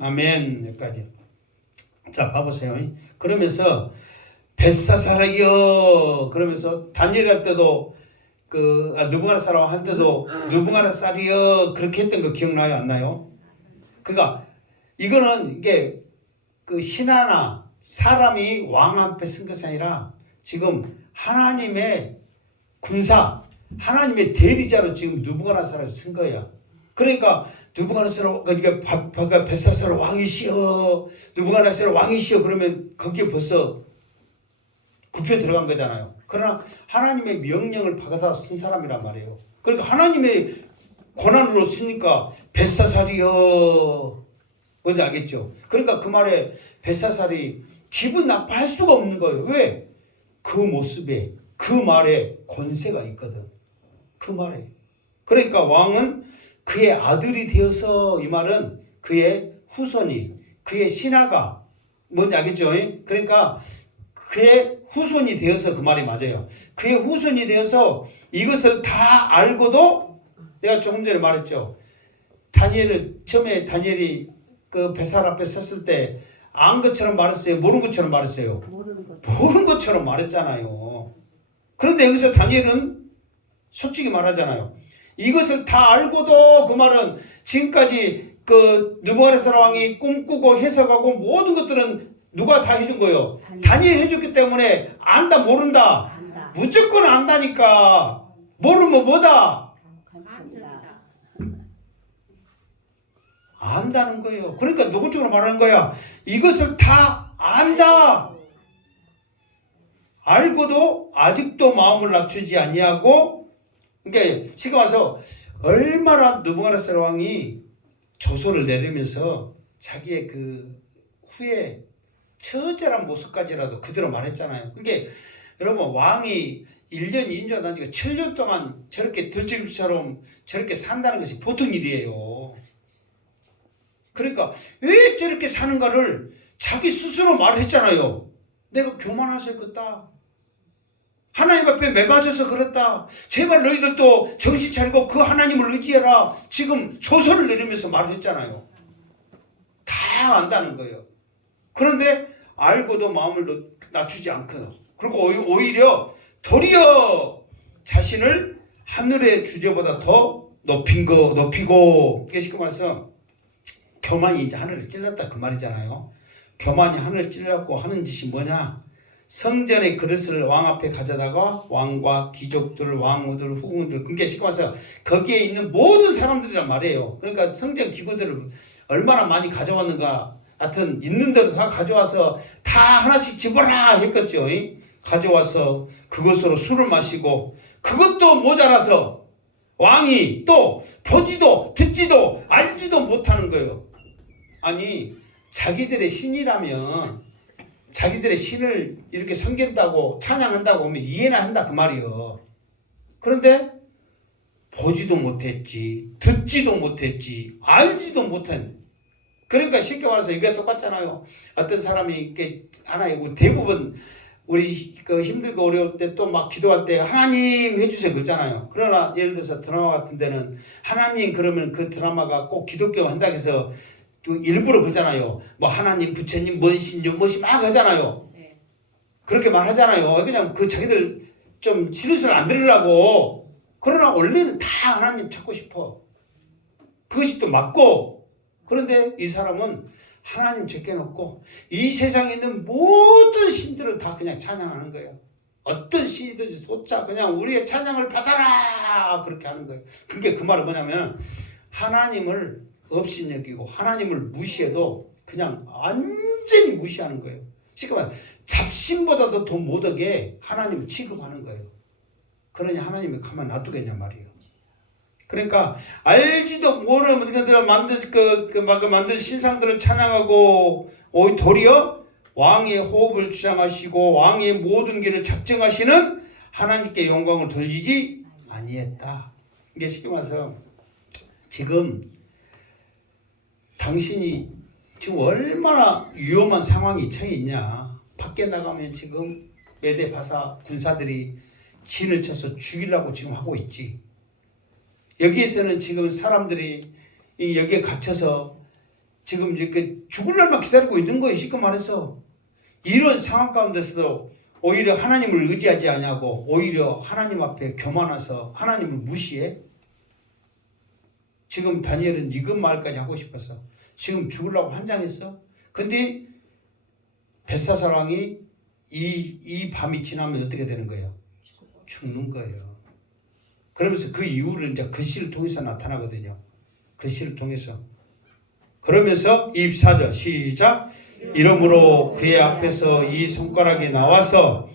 아멘. 여기까지. 자, 봐보세요. 그러면서 벨사살이여 그러면서 다니엘 할 때도 느부갓네살 할 때도 느부갓네살이여 그렇게 했던 거 기억나요? 안 나요? 그러니까 이거는 이게 그 신하나 사람이 왕 앞에 쓴 것이 아니라 지금 하나님의 군사, 하나님의 대리자로 지금 느부갓네살을 쓴 거야. 그러니까 느부갓네살 그러니까 벨사살 왕이시여, 느부갓네살 왕이시여 그러면 거기에 벌써 굽혀 들어간 거잖아요. 그러나 하나님의 명령을 받아서 쓴 사람이란 말이에요. 그러니까 하나님의 권한으로 쓰니까 벨사살이여 뭔지 알겠죠? 그러니까 그 말에 벨사살이 기분 나빠할 수가 없는 거예요. 왜? 그 모습에 그 말에 권세가 있거든. 그 말에. 그러니까 왕은 그의 아들이 되어서 이 말은 그의 후손이 그의 신하가 뭔지 알겠죠? 그러니까 그의 후손이 되어서 그 말이 맞아요. 그의 후손이 되어서 이것을 다 알고도 내가 조금 전에 말했죠. 처음에 다니엘이 그 벨사살 앞에 섰을 때 안 것처럼 말했어요? 모르는 것처럼 말했어요? 모르는 것처럼 말했잖아요. 그런데 여기서 다니엘은 솔직히 말하잖아요. 이것을 다 알고도 그 말은 지금까지 그 느부갓네살 왕이 꿈꾸고 해석하고 모든 것들은 누가 다 해준 거예요? 다니엘이 해줬기 때문에 안다 모른다. 안다. 무조건 안다니까. 모르면 뭐다? 안다는 거예요. 그러니까 노골적으로 말하는 거야. 이것을 다 안다. 알고도 아직도 마음을 낮추지 아니하고 그러니까 지금 와서 얼마나 느부갓네살 왕이 조서를 내리면서 자기의 그 후에 처절한 모습까지라도 그대로 말했잖아요. 그게 여러분 왕이 1년, 2년 아니고 7년 동안 저렇게 들쥐처럼 저렇게 산다는 것이 보통 일이에요. 그러니까 왜 저렇게 사는가를 자기 스스로 말했잖아요. 내가 교만해서 그랬다. 하나님 앞에 매맞아서 그랬다. 제발 너희들도 정신 차리고 그 하나님을 의지해라. 지금 조서를 내리면서 말을 했잖아요. 다 안다는 거예요. 그런데 알고도 마음을 낮추지 않거든. 그리고 오히려 도리어 자신을 하늘의 주제보다 더 높이고 계시고 말해서 교만이 이제 하늘을 찔렀다 그 말이잖아요. 교만이 하늘을 찔렀고 하는 짓이 뭐냐? 성전의 그릇을 왕 앞에 가져다가 왕과 귀족들, 왕후들, 후궁들 그게 쉽게 말해서 거기에 있는 모든 사람들이란 말이에요. 그러니까 성전 기구들을 얼마나 많이 가져왔는가. 하여튼 있는 대로 다 가져와서 다 하나씩 집어라 했겠죠. 가져와서 그것으로 술을 마시고 그것도 모자라서 왕이 또 보지도 듣지도 알지도 못하는 거예요. 아니 자기들의 신이라면 자기들의 신을 이렇게 섬긴다고 찬양한다고 하면 이해나 한다 그 말이요. 그런데 보지도 못했지, 듣지도 못했지, 알지도 못한. 그러니까 쉽게 말해서 이게 똑같잖아요. 어떤 사람이 이렇게 하나의 대부분 우리 그 힘들고 어려울 때 또 막 기도할 때 하나님 해주세요 그러잖아요. 그러나 예를 들어서 드라마 같은 데는 하나님 그러면 그 드라마가 꼭 기독교 한다고 해서 또 일부러 그러잖아요. 뭐 하나님, 부처님, 뭔신, 연못이 막 하잖아요. 그렇게 말하잖아요. 그냥 그 자기들 좀 신의를 안 들으려고. 그러나 원래는 다 하나님 찾고 싶어. 그것이 또 맞고. 그런데 이 사람은 하나님 제껴놓고 이 세상에 있는 모든 신들을 다 그냥 찬양하는 거예요. 어떤 신이든지 쏟자 그냥 우리의 찬양을 받아라 그렇게 하는 거예요. 그게 그 말은 뭐냐면 하나님을 없이 여기고 하나님을 무시해도 그냥 완전히 무시하는 거예요. 쉽게 말해 잡신보다도 더 못하게 하나님을 취급하는 거예요. 그러니 하나님이 가만 놔두겠냐 말이에요. 그러니까 알지도 모르는 것들을 만든 신상들을 찬양하고 도리어 왕의 호흡을 주장하시고 왕의 모든 길을 작정하시는 하나님께 영광을 돌리지 아니했다. 이게 쉽게 말해서 지금 당신이 지금 얼마나 위험한 상황이 처해 있냐. 밖에 나가면 지금 메대 바사 군사들이 진을 쳐서 죽이려고 지금 하고 있지. 여기에서는 지금 사람들이 여기에 갇혀서 지금 이렇게 죽을 날만 기다리고 있는 거예요. 쉽게 말해서 이런 상황 가운데서도 오히려 하나님을 의지하지 않냐고 오히려 하나님 앞에 교만해서 하나님을 무시해. 지금 다니엘은 이것 말까지 하고 싶어서 지금 죽으려고 한장했어. 근데 벳사사 왕이 이 밤이 지나면 어떻게 되는 거예요? 죽는 거예요. 그러면서 그 이유를 이제 글씨를 통해서 나타나거든요. 글씨를 통해서. 그러면서 24절 시작. 이러므로 그의 앞에서 이 손가락이 나와서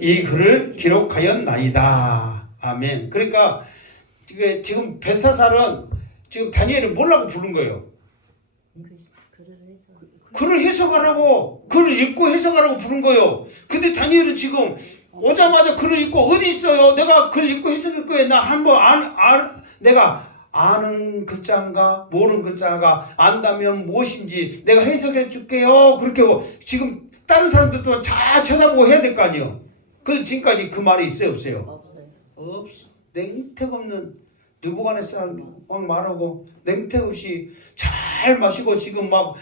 이 글을 기록하였나이다. 아멘. 그러니까 지금 벳사살은 지금 다니엘을 뭐라고 부른 거예요? 글을 해석하라고, 글을 읽고 해석하라고 부른 거예요. 근데 다니엘은 지금 오자마자 글을 읽고 어디 있어요? 내가 글 읽고 해석할 거예요. 나 한번 내가 아는 글자인가 모르는 글자가 안다면 무엇인지 내가 해석해 줄게요. 그렇게 지금 다른 사람들도 잘 쳐다보고 해야 될 거 아니에요. 근데 지금까지 그 말이 있어요 없어요? 없어. 냉택 없는 느부갓네살 막 말하고 냉택 없이 잘 마시고 지금 막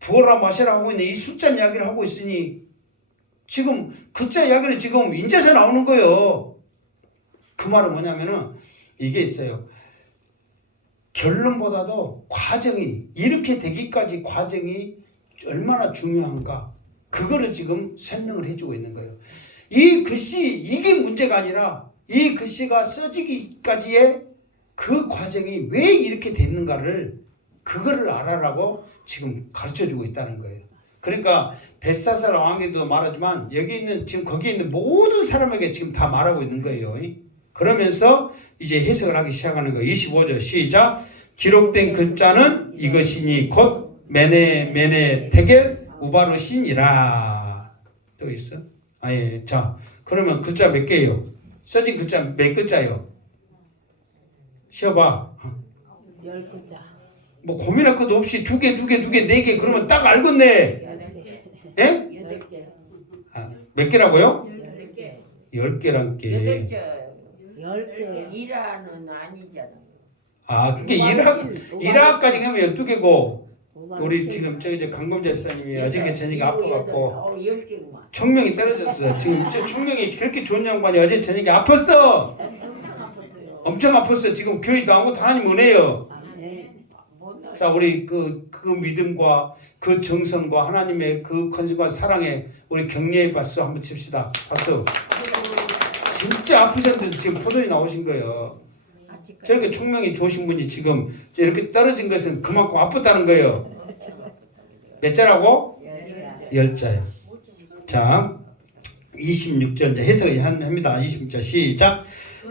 부어라 마셔라 하고 있는 이 숫자 이야기를 하고 있으니 지금 글자 이야기는 지금 인제서 나오는 거예요. 그 말은 뭐냐면은 이게 있어요. 결론보다도 과정이 이렇게 되기까지 과정이 얼마나 중요한가 그거를 지금 설명을 해주고 있는 거예요. 이 글씨 이게 문제가 아니라 이 글씨가 써지기까지의 그 과정이 왜 이렇게 됐는가를 그거를 알아라고 지금 가르쳐주고 있다는 거예요. 그러니까 벳사살 왕에도 말하지만 여기 있는 지금 거기에 있는 모든 사람에게 지금 다 말하고 있는 거예요. 그러면서 이제 해석을 하기 시작하는 거예요. 25절 시작. 기록된 글자는 이것이니 곧 메네 테겔 우바르신이라. 또 있어? 예. 자, 그러면 글자 몇 개예요? 써진 글자 몇 글자예요? 쉬어봐. 10글자. 뭐 고민할 것도 없이 2개, 4개 그러면 딱 알겠네. 8개. 예? 8개. 몇 개라고요? 8개. 10개란 게. 8절 10개. 일화는 아니잖아요. 아, 그게 일화까지 가면 12개고 우리 지금 저기 강범자 집사님이 어저께 저녁에 아파갖고 10개구만. 총명이 떨어졌어. 지금 저 총명이 그렇게 좋은 양반이 어제 저녁에 아팠어. 엄청 아팠어. 지금 교회도 아무것도 하나님 은혜요. 자, 우리 그 믿음과 그 정성과 하나님의 그 건승과 사랑에 우리 격려의 박수 한번 칩시다. 박수. 진짜 아프셨는데 지금 포도이 나오신 거예요. 저렇게 총명이 좋으신 분이 지금 이렇게 떨어진 것은 그만큼 아팠다는 거예요. 몇 자라고? 10자요. 자, 26절 이제 해석을 합니다. 26절 시작.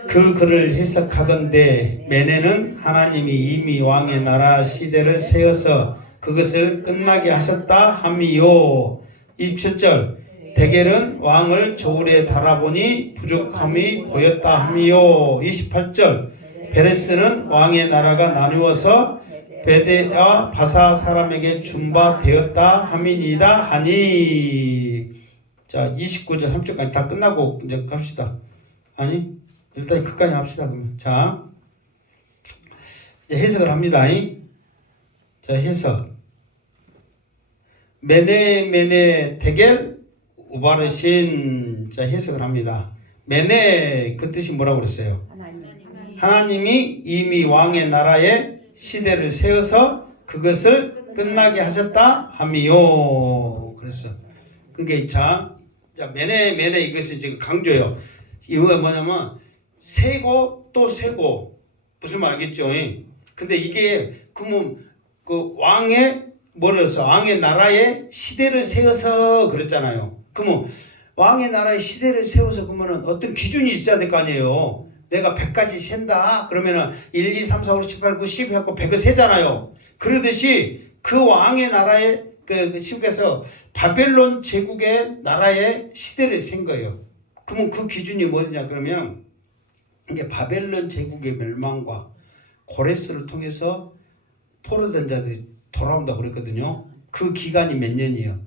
그 글을 해석하건대 메네는 하나님이 이미 왕의 나라 시대를 세워서 그것을 끝나게 하셨다 함이요. 27절 데겔은 왕을 저울에 달아보니 부족함이 보였다 함이요. 28절 베레스는 왕의 나라가 나누어서 베데와 바사 사람에게 준바되었다 함이니이다 하니. 자, 29절 30절까지 다 끝나고 이제 갑시다. 아니 일단 끝까지 합시다. 그러면 자 이제 해석을 합니다. 자, 해석. 메네 데겔 우바르신. 자, 해석을 합니다. 메네 그 뜻이 뭐라고 그랬어요? 하나님이 이미 왕의 나라에 시대를 세워서 그것을 끝나게 하셨다 함이요. 그래서 그게 자 메네 이것을 지금 강조해요. 이유가 뭐냐면 세고 또 세고 무슨 말 알겠죠? 근데 이게 그러면 그 왕의 뭐라서 왕의 나라에 시대를 세워서 그랬잖아요. 그러면 왕의 나라에 시대를 세워서 그러면은 어떤 기준이 있어야 될 거 아니에요. 내가 100까지 센다. 그러면은 1, 2, 3, 4, 5, 6, 7, 8, 9, 10 해갖고 100을 세잖아요. 그러듯이 그 왕의 나라에 그 시국에서 바벨론 제국의 나라의 시대를 센 거예요. 그러면 그 기준이 뭐냐 그러면 이게 바벨론 제국의 멸망과 고레스를 통해서 포로된 자들이 돌아온다고 그랬거든요. 그 기간이 몇 년이에요?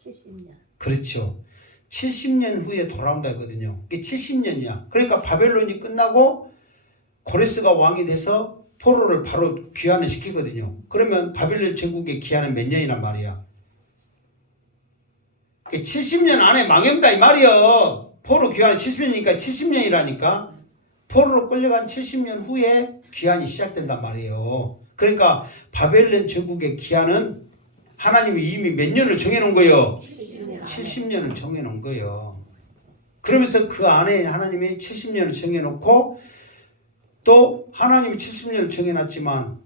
70년. 그렇죠. 70년 후에 돌아온다 했거든요. 이게 70년이야. 그러니까 바벨론이 끝나고 고레스가 왕이 돼서 포로를 바로 귀환을 시키거든요. 그러면 바벨론 제국의 기한은 몇 년이란 말이야? 70년 안에 망한다 이 말이야. 포로 귀환이 70년이니까 70년이라니까. 포로로 끌려간 70년 후에 귀환이 시작된단 말이에요. 그러니까 바벨론 제국의 기한은 하나님이 이미 몇 년을 정해놓은 거예요? 70년을 정해놓은 거예요. 그러면서 그 안에 하나님이 70년을 정해놓고 또 하나님이 70년을 정해놨지만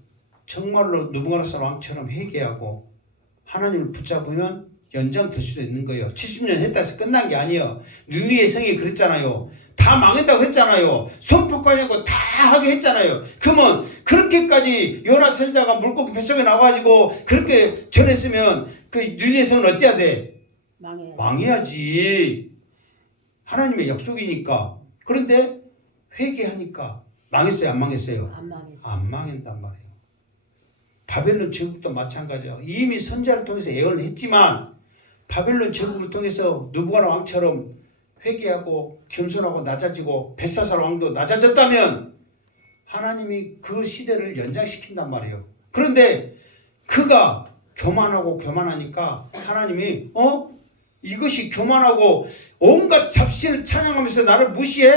정말로 느부갓네살 왕처럼 회개하고 하나님을 붙잡으면 연장될 수도 있는 거예요. 70년 했다 해서 끝난 게 아니에요. 느느웨의 성이 그랬잖아요. 다 망한다고 했잖아요. 성폭파하고 다 하게 했잖아요. 그러면 그렇게까지 요나 선지자가 물고기 뱃속에 나와가지고 그렇게 전했으면 그 느느웨의 성은 어찌해야 돼? 망해야지. 하나님의 약속이니까. 그런데 회개하니까 망했어요? 안 망했어요? 안 망한단 말이에요. 바벨론 제국도 마찬가지야. 이미 선지자를 통해서 예언을 했지만 바벨론 제국을 통해서 느부갓네살 왕처럼 회개하고 겸손하고 낮아지고 벳사살 왕도 낮아졌다면 하나님이 그 시대를 연장시킨단 말이에요. 그런데 그가 교만하니까 하나님이 이것이 교만하고 온갖 잡신을 찬양하면서 나를 무시해?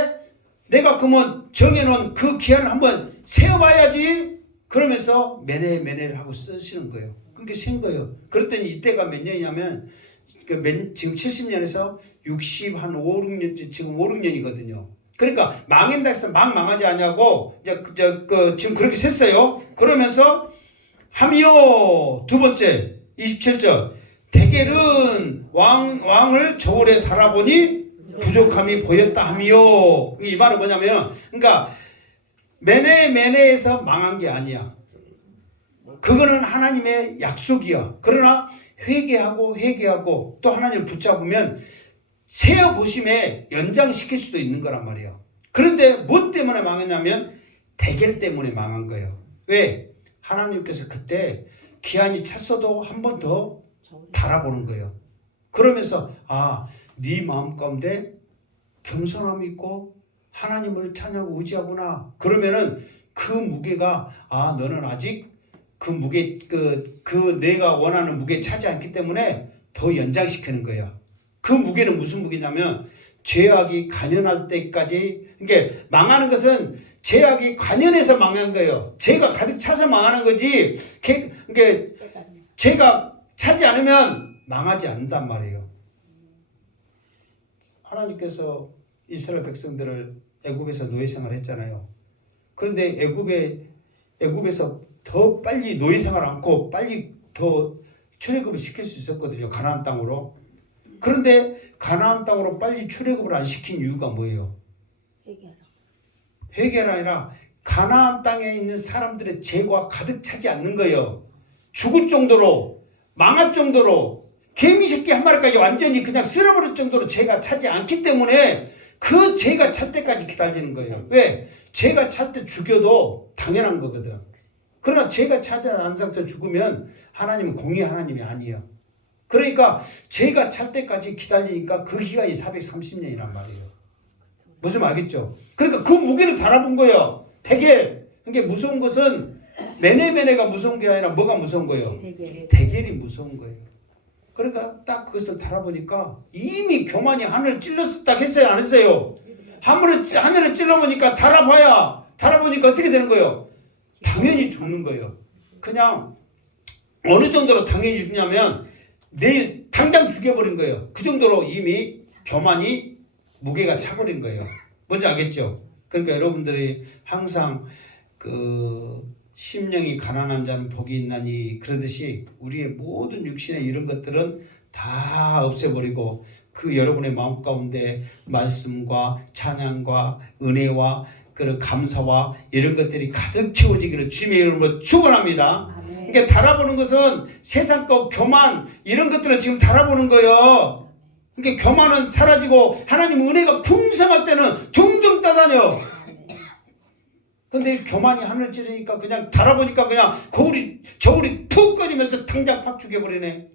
내가 그러면 정해놓은 그 기한을 한번 세워봐야지. 그러면서 메네를 하고 쓰시는 거예요. 그렇게 센 거예요. 그랬더니 이때가 몇 년이냐면 지금 70년에서 60, 한 5, 6년, 지금 5, 6년이거든요. 그러니까 망한다 해서 망하지 않냐고 지금 그렇게 셌어요. 그러면서 함이요. 두 번째 27절 데겔은 왕을 저울에 달아보니 부족함이 보였다 함이요. 이 말은 뭐냐면 그러니까 메네에서 망한 게 아니야. 그거는 하나님의 약속이야. 그러나 회개하고 또 하나님을 붙잡으면 세어보심에 연장시킬 수도 있는 거란 말이에요. 그런데 뭐 때문에 망했냐면 데겔 때문에 망한 거예요. 왜? 하나님께서 그때 기한이 찼어도 한 번 더 달아보는 거예요. 그러면서 네 마음 가운데 겸손함이 있고 하나님을 찬양하고 의지하구나. 그러면은 그 무게가 너는 아직 그 무게 그 내가 원하는 무게 차지 않기 때문에 더 연장시키는 거야. 그 무게는 무슨 무게냐면 죄악이 관연할 때까지 그러니까 망하는 것은 죄악이 관연해서 망한 거예요. 죄가 가득 차서 망하는 거지. 그러니까 죄가 차지 않으면 망하지 않는단 말이에요. 하나님께서 이스라엘 백성들을 애굽에서 노예 생활을 했잖아요. 그런데 애굽에서 더 빨리 노예 생활 않고 빨리 더 출애굽을 시킬 수 있었거든요. 가나안 땅으로. 그런데 가나안 땅으로 빨리 출애굽을 안 시킨 이유가 뭐예요? 회개가 아니라 가나안 땅에 있는 사람들의 죄가 가득 차지 않는 거예요. 죽을 정도로 망할 정도로 개미 새끼 한 마리까지 완전히 그냥 쓸어버릴 정도로 죄가 차지 않기 때문에 그 죄가 찰 때까지 기다리는 거예요. 왜? 죄가 찰 때 죽여도 당연한 거거든. 그러나 죄가 차지 않은 상태에서 죽으면 하나님은 공의 하나님이 아니에요. 그러니까 죄가 찰 때까지 기다리니까 그 기간이 430년이란 말이에요. 무슨 말 알겠죠? 그러니까 그 무게를 달아본 거예요. 대결. 그러니까 무서운 것은 메네가 무서운 게 아니라 뭐가 무서운 거예요? 대결이 무서운 거예요. 그러니까 딱 그것을 달아보니까 이미 교만이 하늘을 찔렀다 했어요? 안 했어요? 하늘을 찔러보니까 달아보니까 어떻게 되는 거예요? 당연히 죽는 거예요. 그냥 어느 정도로 당연히 죽냐면 내일 당장 죽여버린 거예요. 그 정도로 이미 교만이 무게가 차버린 거예요. 뭔지 알겠죠? 그러니까 여러분들이 항상 그 심령이 가난한 자는 복이 있나니 그러듯이 우리의 모든 육신의 이런 것들은 다 없애버리고 그 여러분의 마음 가운데 말씀과 찬양과 은혜와 그 감사와 이런 것들이 가득 채워지기를 주님의 이름으로 축원합니다. 그러니까 달아보는 것은 세상 것 교만 이런 것들을 지금 달아보는 거예요. 그러니까 교만은 사라지고 하나님 은혜가 풍성할 때는 둥둥 떠다녀. 근데 교만이 하늘 찌르니까 그냥 달아보니까 그냥 저울이 푹 꺼지면서 당장 팍 죽여버리네.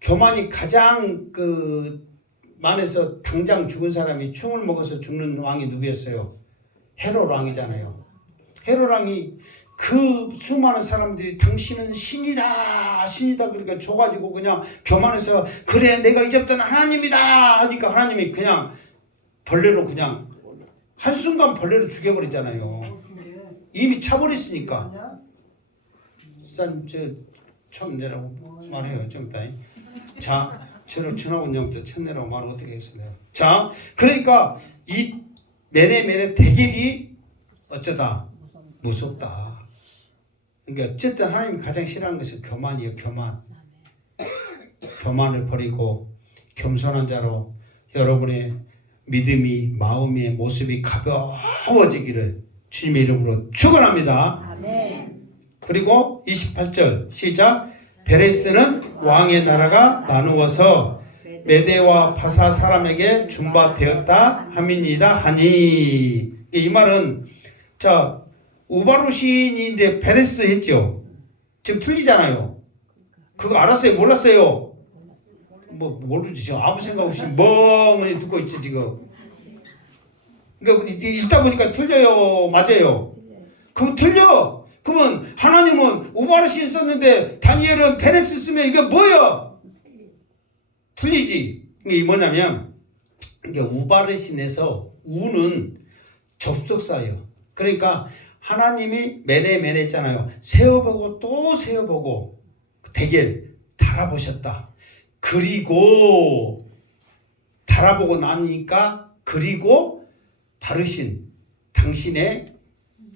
교만이 가장 만에서 당장 죽은 사람이 충을 먹어서 죽는 왕이 누구였어요? 헤롯 왕이잖아요. 헤롯 왕이 그 수많은 사람들이 당신은 신이다 그러니까 줘가지고 그냥 교만해서 그래 내가 이제부터는 하나님이다 하니까 하나님이 그냥 벌레로 그냥 한순간 벌레로 죽여버리잖아요. 이미 차버렸으니까. 처음 내라고 말해요. 좀 이따. 자, 저를 전화원장부터 첫내라고 말을 어떻게 했어요? 자, 그러니까 이 메네 대결이 어쩌다 무섭다. 그러니까 어쨌든 하나님이 가장 싫어하는 것은 교만이에요. 교만을 버리고 겸손한 자로 여러분의 믿음이 마음의 모습이 가벼워지기를 주님의 이름으로 축원합니다. 아멘. 그리고 28절 시작. 베레스는 왕의 나라가 나누어서 메대와 바사 사람에게 준바되었다 함이니이다 하니. 이 말은 자 우바루신인데 베레스 했죠. 지금 틀리잖아요. 그거 알았어요? 몰랐어요? 뭐 모르지. 지금 아무 생각 없이 멍하니 듣고 있지 지금. 그러니까 읽다 보니까 틀려요, 맞아요? 그럼 틀려. 그러면 하나님은 우바르신 썼는데 다니엘은 베레스 쓰면 이게 뭐야? 틀리지. 이게 뭐냐면 이게 우바르신에서 우는 접속사예요. 그러니까 하나님이 메네 했잖아요. 세어보고 또 세어보고 대결 달아보셨다. 그리고 달아보고 나니까 그리고 바르신 당신의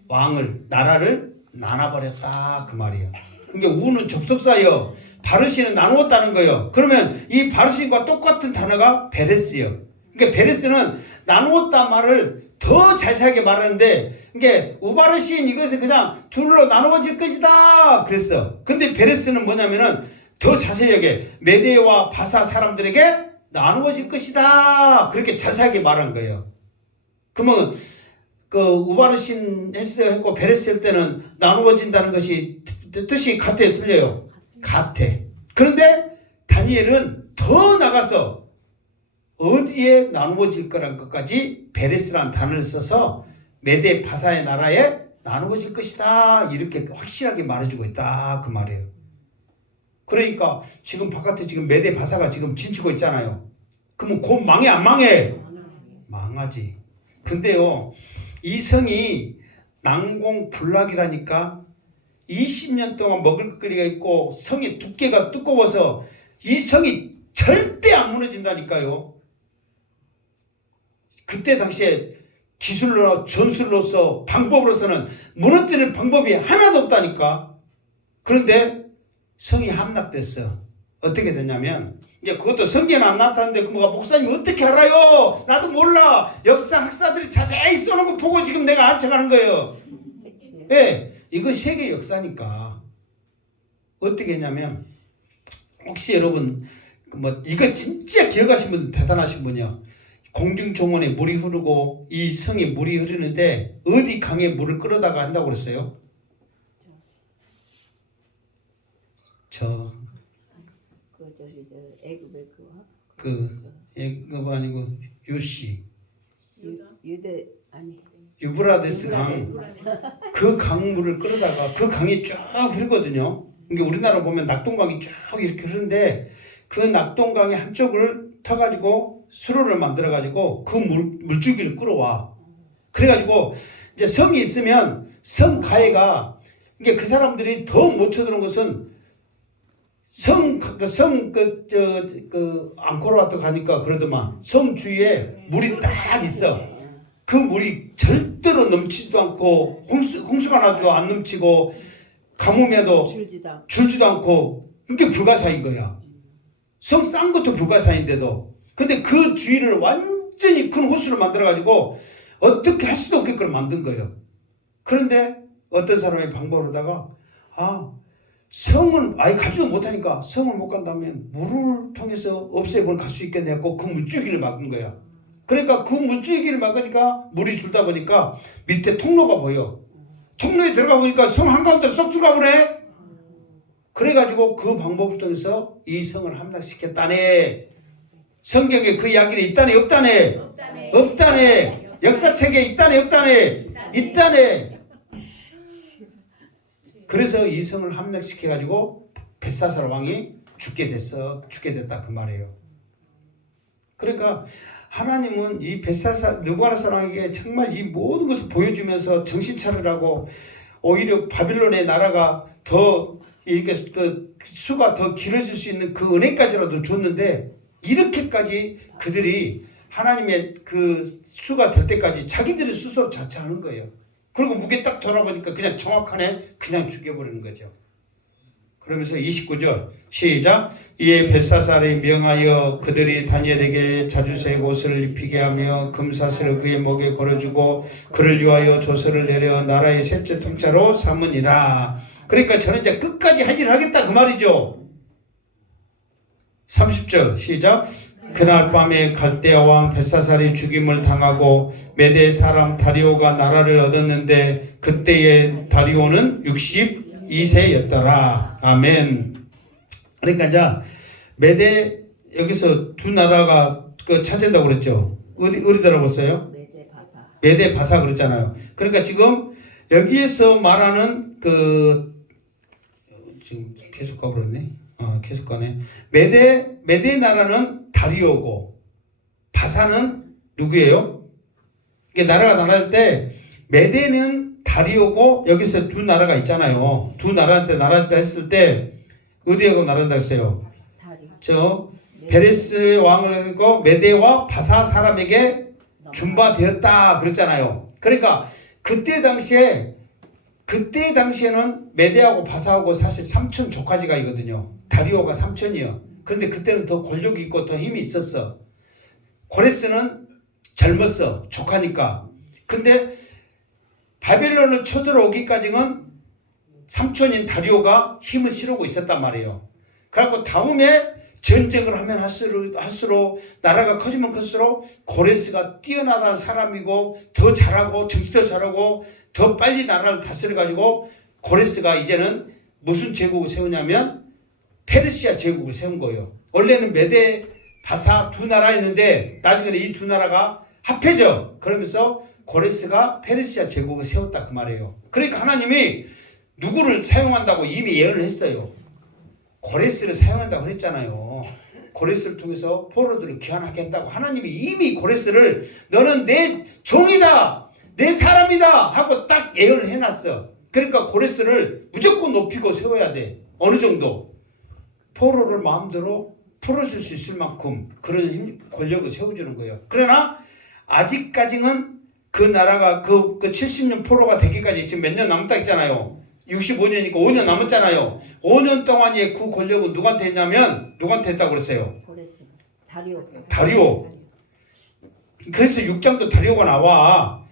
왕을 나라를 나눠버렸다 그 말이에요. 그러니까 우는 접속사예요. 바르신은 나누었다는 거예요. 그러면 이 바르신과 똑같은 단어가 베레스예요. 그러니까 베레스는 나누었다 말을 더 자세하게 말하는데 이게 우바르신 이것을 그냥 둘로 나누어질 것이다 그랬어. 근데 베레스는 뭐냐면은 더 자세하게 메대와 바사 사람들에게 나누어질 것이다 그렇게 자세하게 말한 거예요. 그러면 그 우바르신 했고 베레스 할 때는 나누어진다는 것이 뜻이 같아요, 틀려요? 같아. 그런데 다니엘은 더 나가서 어디에 나누어질 거란 것까지 베레스라는 단어를 써서 메데 바사의 나라에 나누어질 것이다 이렇게 확실하게 말해주고 있다 그 말이에요. 그러니까 지금 바깥에 지금 메데 바사가 지금 진치고 있잖아요. 그러면 곧 망해 안 망해? 망하지. 근데요 이 성이 난공불락이라니까 20년 동안 먹을 거리가 있고 성의 두께가 두꺼워서 이 성이 절대 안 무너진다니까요. 그때 당시에 기술로 전술로서 방법으로서는 무너뜨릴 방법이 하나도 없다니까. 그런데 성이 함락됐어. 어떻게 됐냐면 이제 그것도 성경에 안 나타났는데 그 뭐가 목사님 어떻게 알아요? 나도 몰라. 역사 학사들이 자세히 써놓은 거 보고 지금 내가 안쳐가는 거예요. 예, 이거 세계 역사니까. 어떻게 했냐면 혹시 여러분 뭐 이거 진짜 기억하신 분 대단하신 분이요. 공중정원에 물이 흐르고 이 성에 물이 흐르는데 어디 강에 물을 끌어다가 한다고 그랬어요? 애굽 아니고 유씨 유대 아니 유브라데스 강 그 강물을 끌어다가 그 강이 쭉 흐르거든요. 그러니까 우리나라 보면 낙동강이 쭉 이렇게 흐르는데 그 낙동강의 한쪽을 터가지고 수로를 만들어가지고 그 물줄기를 끌어와. 그래가지고 이제 성이 있으면 성 가해가 이게 그 사람들이 더 못 쳐드는 것은 앙코르와트 가니까 그러더만 성 주위에 물이 딱 있어. 그 물이 절대로 넘치지도 않고 홍수가 나도 안 넘치고 가뭄에도 줄지도 않고 그게 불가사인 거야. 성 싼 것도 불가사인데도. 근데 그 주위를 완전히 큰 호수를 만들어가지고 어떻게 할 수도 없게끔 만든 거예요. 그런데 어떤 사람의 방법으로다가 성을 아예 가지도 못하니까 성을 못 간다면 물을 통해서 없애고 갈 수 있겠네 하고 그 물줄기를 막은 거야. 그러니까 그 물줄기를 막으니까 물이 줄다 보니까 밑에 통로가 보여. 통로에 들어가 보니까 성 한가운데로 쏙 들어가 보네. 그래가지고 그 방법을 통해서 이 성을 함락시켰다네. 성경에 그 이야기는 있다네 없다네? 없다네. 역사책에 있다네 없다네? 있다네. 그래서 이 성을 함락시켜가지고 벳사살 왕이 죽게 됐다 그 말이에요. 그러니까 하나님은 이 벳사살 느부갓네살 왕에게 정말 이 모든 것을 보여주면서 정신 차리라고 오히려 바빌론의 나라가 더 이렇게 그 수가 더 길어질 수 있는 그 은혜까지라도 줬는데 이렇게까지 그들이 하나님의 그 수가 될 때까지 자기들이 스스로 자처하는 거예요. 그리고 무게 딱 돌아보니까 그냥 정확하네. 그냥 죽여버리는 거죠. 그러면서 29절 시작. 이에 벳사살이 명하여 그들이 다니엘에게 자주색 옷을 입히게 하며 금사슬을 그의 목에 걸어주고 그를 위하여 조서를 내려 나라의 셋째 통치자로 삼으니라. 그러니까 저는 이제 끝까지 할 일을 하겠다 그 말이죠. 30절 시작. 그날 밤에 갈대아 왕 벳사살이 죽임을 당하고 메대 사람 다리오가 나라를 얻었는데 그때의 다리오는 62세였더라. 아멘. 그러니까 자 메대 여기서 두 나라가 그 차지한다고 그랬죠. 어디다라고 했어요? 메대 바사 그랬잖아요. 그러니까 지금 여기에서 말하는 그 지금 계속 가버렸네. 계속 가네. 메대 나라는 다리오고 바사는 누구예요? 이게 나라가 나라일 때 메대는 다리오고 여기서 두 나라가 있잖아요. 두 나라한테 나라한테 했을 때 어디하고 나란다 했어요? 저 베레스 왕하고 메대와 바사 사람에게 준바되었다 그랬잖아요. 그러니까 그때 당시에는 메대하고 바사하고 사실 삼촌 조카지간이거든요. 다리오가 삼촌이요. 그런데 그때는 더 권력이 있고 더 힘이 있었어. 고레스는 젊었어. 조카니까. 근데 바벨론을 쳐들어오기까지는 삼촌인 다리오가 힘을 실어오고 있었단 말이에요. 그래갖고 다음에 전쟁을 하면 할수록 나라가 커지면 클수록 고레스가 뛰어나다는 사람이고 더 잘하고 정치도 잘하고 더 빨리 나라를 다스려가지고 고레스가 이제는 무슨 제국을 세우냐면 페르시아 제국을 세운 거예요. 원래는 메대 바사 두 나라 있는데 나중에는 이 두 나라가 합해져. 그러면서 고레스가 페르시아 제국을 세웠다 그 말이에요. 그러니까 하나님이 누구를 사용한다고 이미 예언을 했어요. 고레스를 사용한다고 그랬잖아요. 고레스를 통해서 포로들을 귀환하게 한다고 하나님이 이미 고레스를 너는 내 종이다, 내 사람이다 하고 딱 예언을 해놨어. 그러니까 고레스를 무조건 높이고 세워야 돼. 어느 정도 포로를 마음대로 풀어줄 수 있을 만큼 그런 권력을 세워주는 거예요. 그러나 아직까지는 그 나라가 그 70년 포로가 되기까지 지금 몇 년 남았다 했잖아요. 65년이니까 5년 남았잖아요. 5년 동안의 그 권력은 누구한테 했냐면 누구한테 했다고 그랬어요? 다리오. 그래서 6장도 다리오가 나와.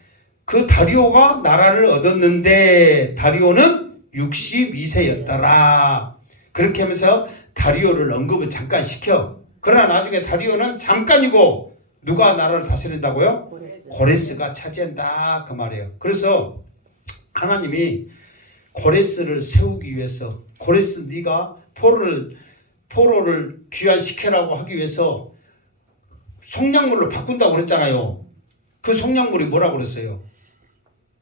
그 다리오가 나라를 얻었는데 다리오는 62세였더라. 그렇게 하면서 다리오를 언급을 잠깐 시켜. 그러나 나중에 다리오는 잠깐이고 누가 나라를 다스린다고요? 고레스가 차지한다 그 말이에요. 그래서 하나님이 고레스를 세우기 위해서 고레스 네가 포로를 귀환시키라고 하기 위해서 속량물로 바꾼다고 그랬잖아요. 그 속량물이 뭐라고 그랬어요?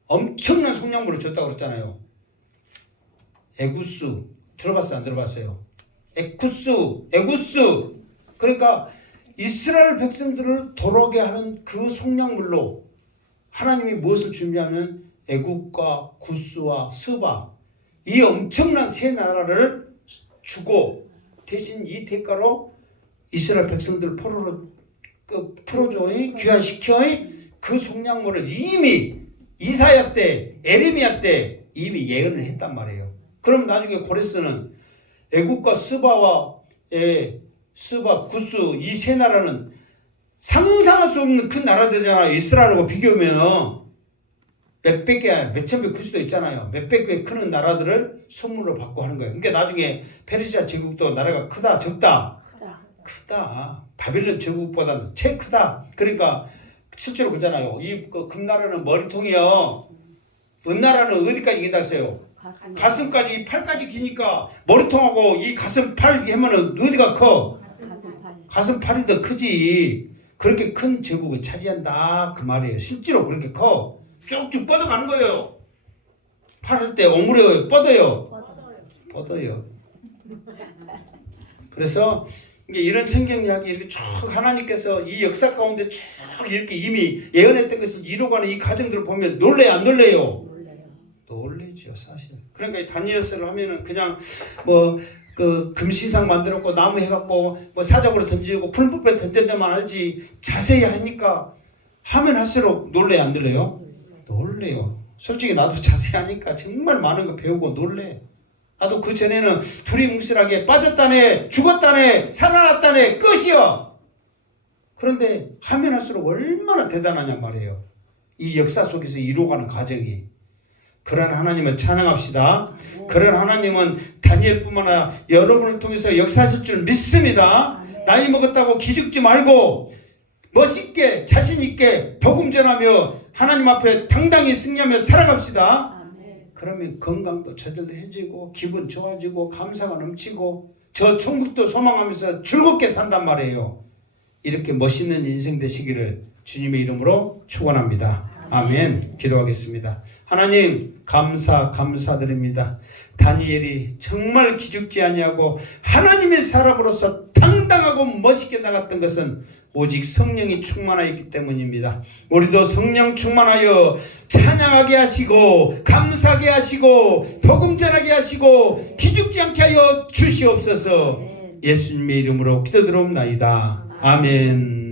엄청난 속량물을 줬다고 그랬잖아요. 에구스 들어봤어요? 안 들어봤어요? 에구스 그러니까 이스라엘 백성들을 돌아오게 하는 그 속량물로 하나님이 무엇을 준비하면 애굽과 구스와 스바 이 엄청난 세 나라를 주고 대신 이 대가로 이스라엘 백성들 포로로 풀어줘이 귀환시켜이 그 속량물을 이미 이사야 때 에레미야 때 이미 예언을 했단 말이에요. 그럼 나중에 고레스는 애굽과 스바, 구스 이 세 나라는 상상할 수 없는 큰 나라들이잖아요. 이스라엘하고 비교하면 몇백 개, 몇천 배 클 수도 있잖아요. 몇백 배 크는 나라들을 선물로 받고 하는 거예요. 그러니까 나중에 페르시아 제국도 나라가 크다, 적다? 크다. 바빌론 제국보다는 채 크다. 그러니까 실제로 그러잖아요. 이 금나라는 머리통이요. 은나라는 어디까지 긴다 했어요? 가슴까지, 팔까지 기니까 머리통하고 이 가슴, 팔 하면은 어디가 커? 가슴, 팔이 더 크지. 그렇게 큰 제국을 차지한다 그 말이에요. 실제로 그렇게 커. 쭉쭉 뻗어가는 거예요. 팔을 때 오므려요? 뻗어요. 그래서 이런 성경 이야기 이렇게 쭉 하나님께서 이 역사 가운데 쭉 이렇게 이미 예언했던 것을 이루어가는 이 과정들을 보면 놀래요, 안 놀래요? 놀래죠, 사실. 그러니까 이 다니엘서를 하면은 그냥 그 금시상 만들었고 나무 해갖고 사적으로 던지고 풀무법에 던졌다만 알지 자세히 하니까 하면 할수록 놀래요, 안 놀래요? 놀래요. 솔직히 나도 자세히 하니까 정말 많은 거 배우고 놀래. 나도 그 전에는 두리뭉실하게 빠졌다네, 죽었다네, 살아났다네, 끝이야. 그런데 하면 할수록 얼마나 대단하냐 말이에요. 이 역사 속에서 이루어가는 과정이. 그런 하나님을 찬양합시다. 그런 하나님은 다니엘뿐만 아니라 여러분을 통해서 역사하실 줄 믿습니다. 나이 먹었다고 기죽지 말고 멋있게 자신있게 복음 전하며 하나님 앞에 당당히 승리하며 살아갑시다. 그러면 건강도 저절로 해지고 기분 좋아지고 감사가 넘치고 저 천국도 소망하면서 즐겁게 산단 말이에요. 이렇게 멋있는 인생 되시기를 주님의 이름으로 축원합니다. 아멘. 기도하겠습니다. 하나님 감사드립니다. 다니엘이 정말 기죽지 아니하고 하나님의 사람으로서 당당하고 멋있게 나갔던 것은 오직 성령이 충만하여 있기 때문입니다. 우리도 성령 충만하여 찬양하게 하시고 감사하게 하시고 복음 전하게 하시고 기죽지 않게 하여 주시옵소서. 예수님의 이름으로 기도드리옵나이다. 아멘.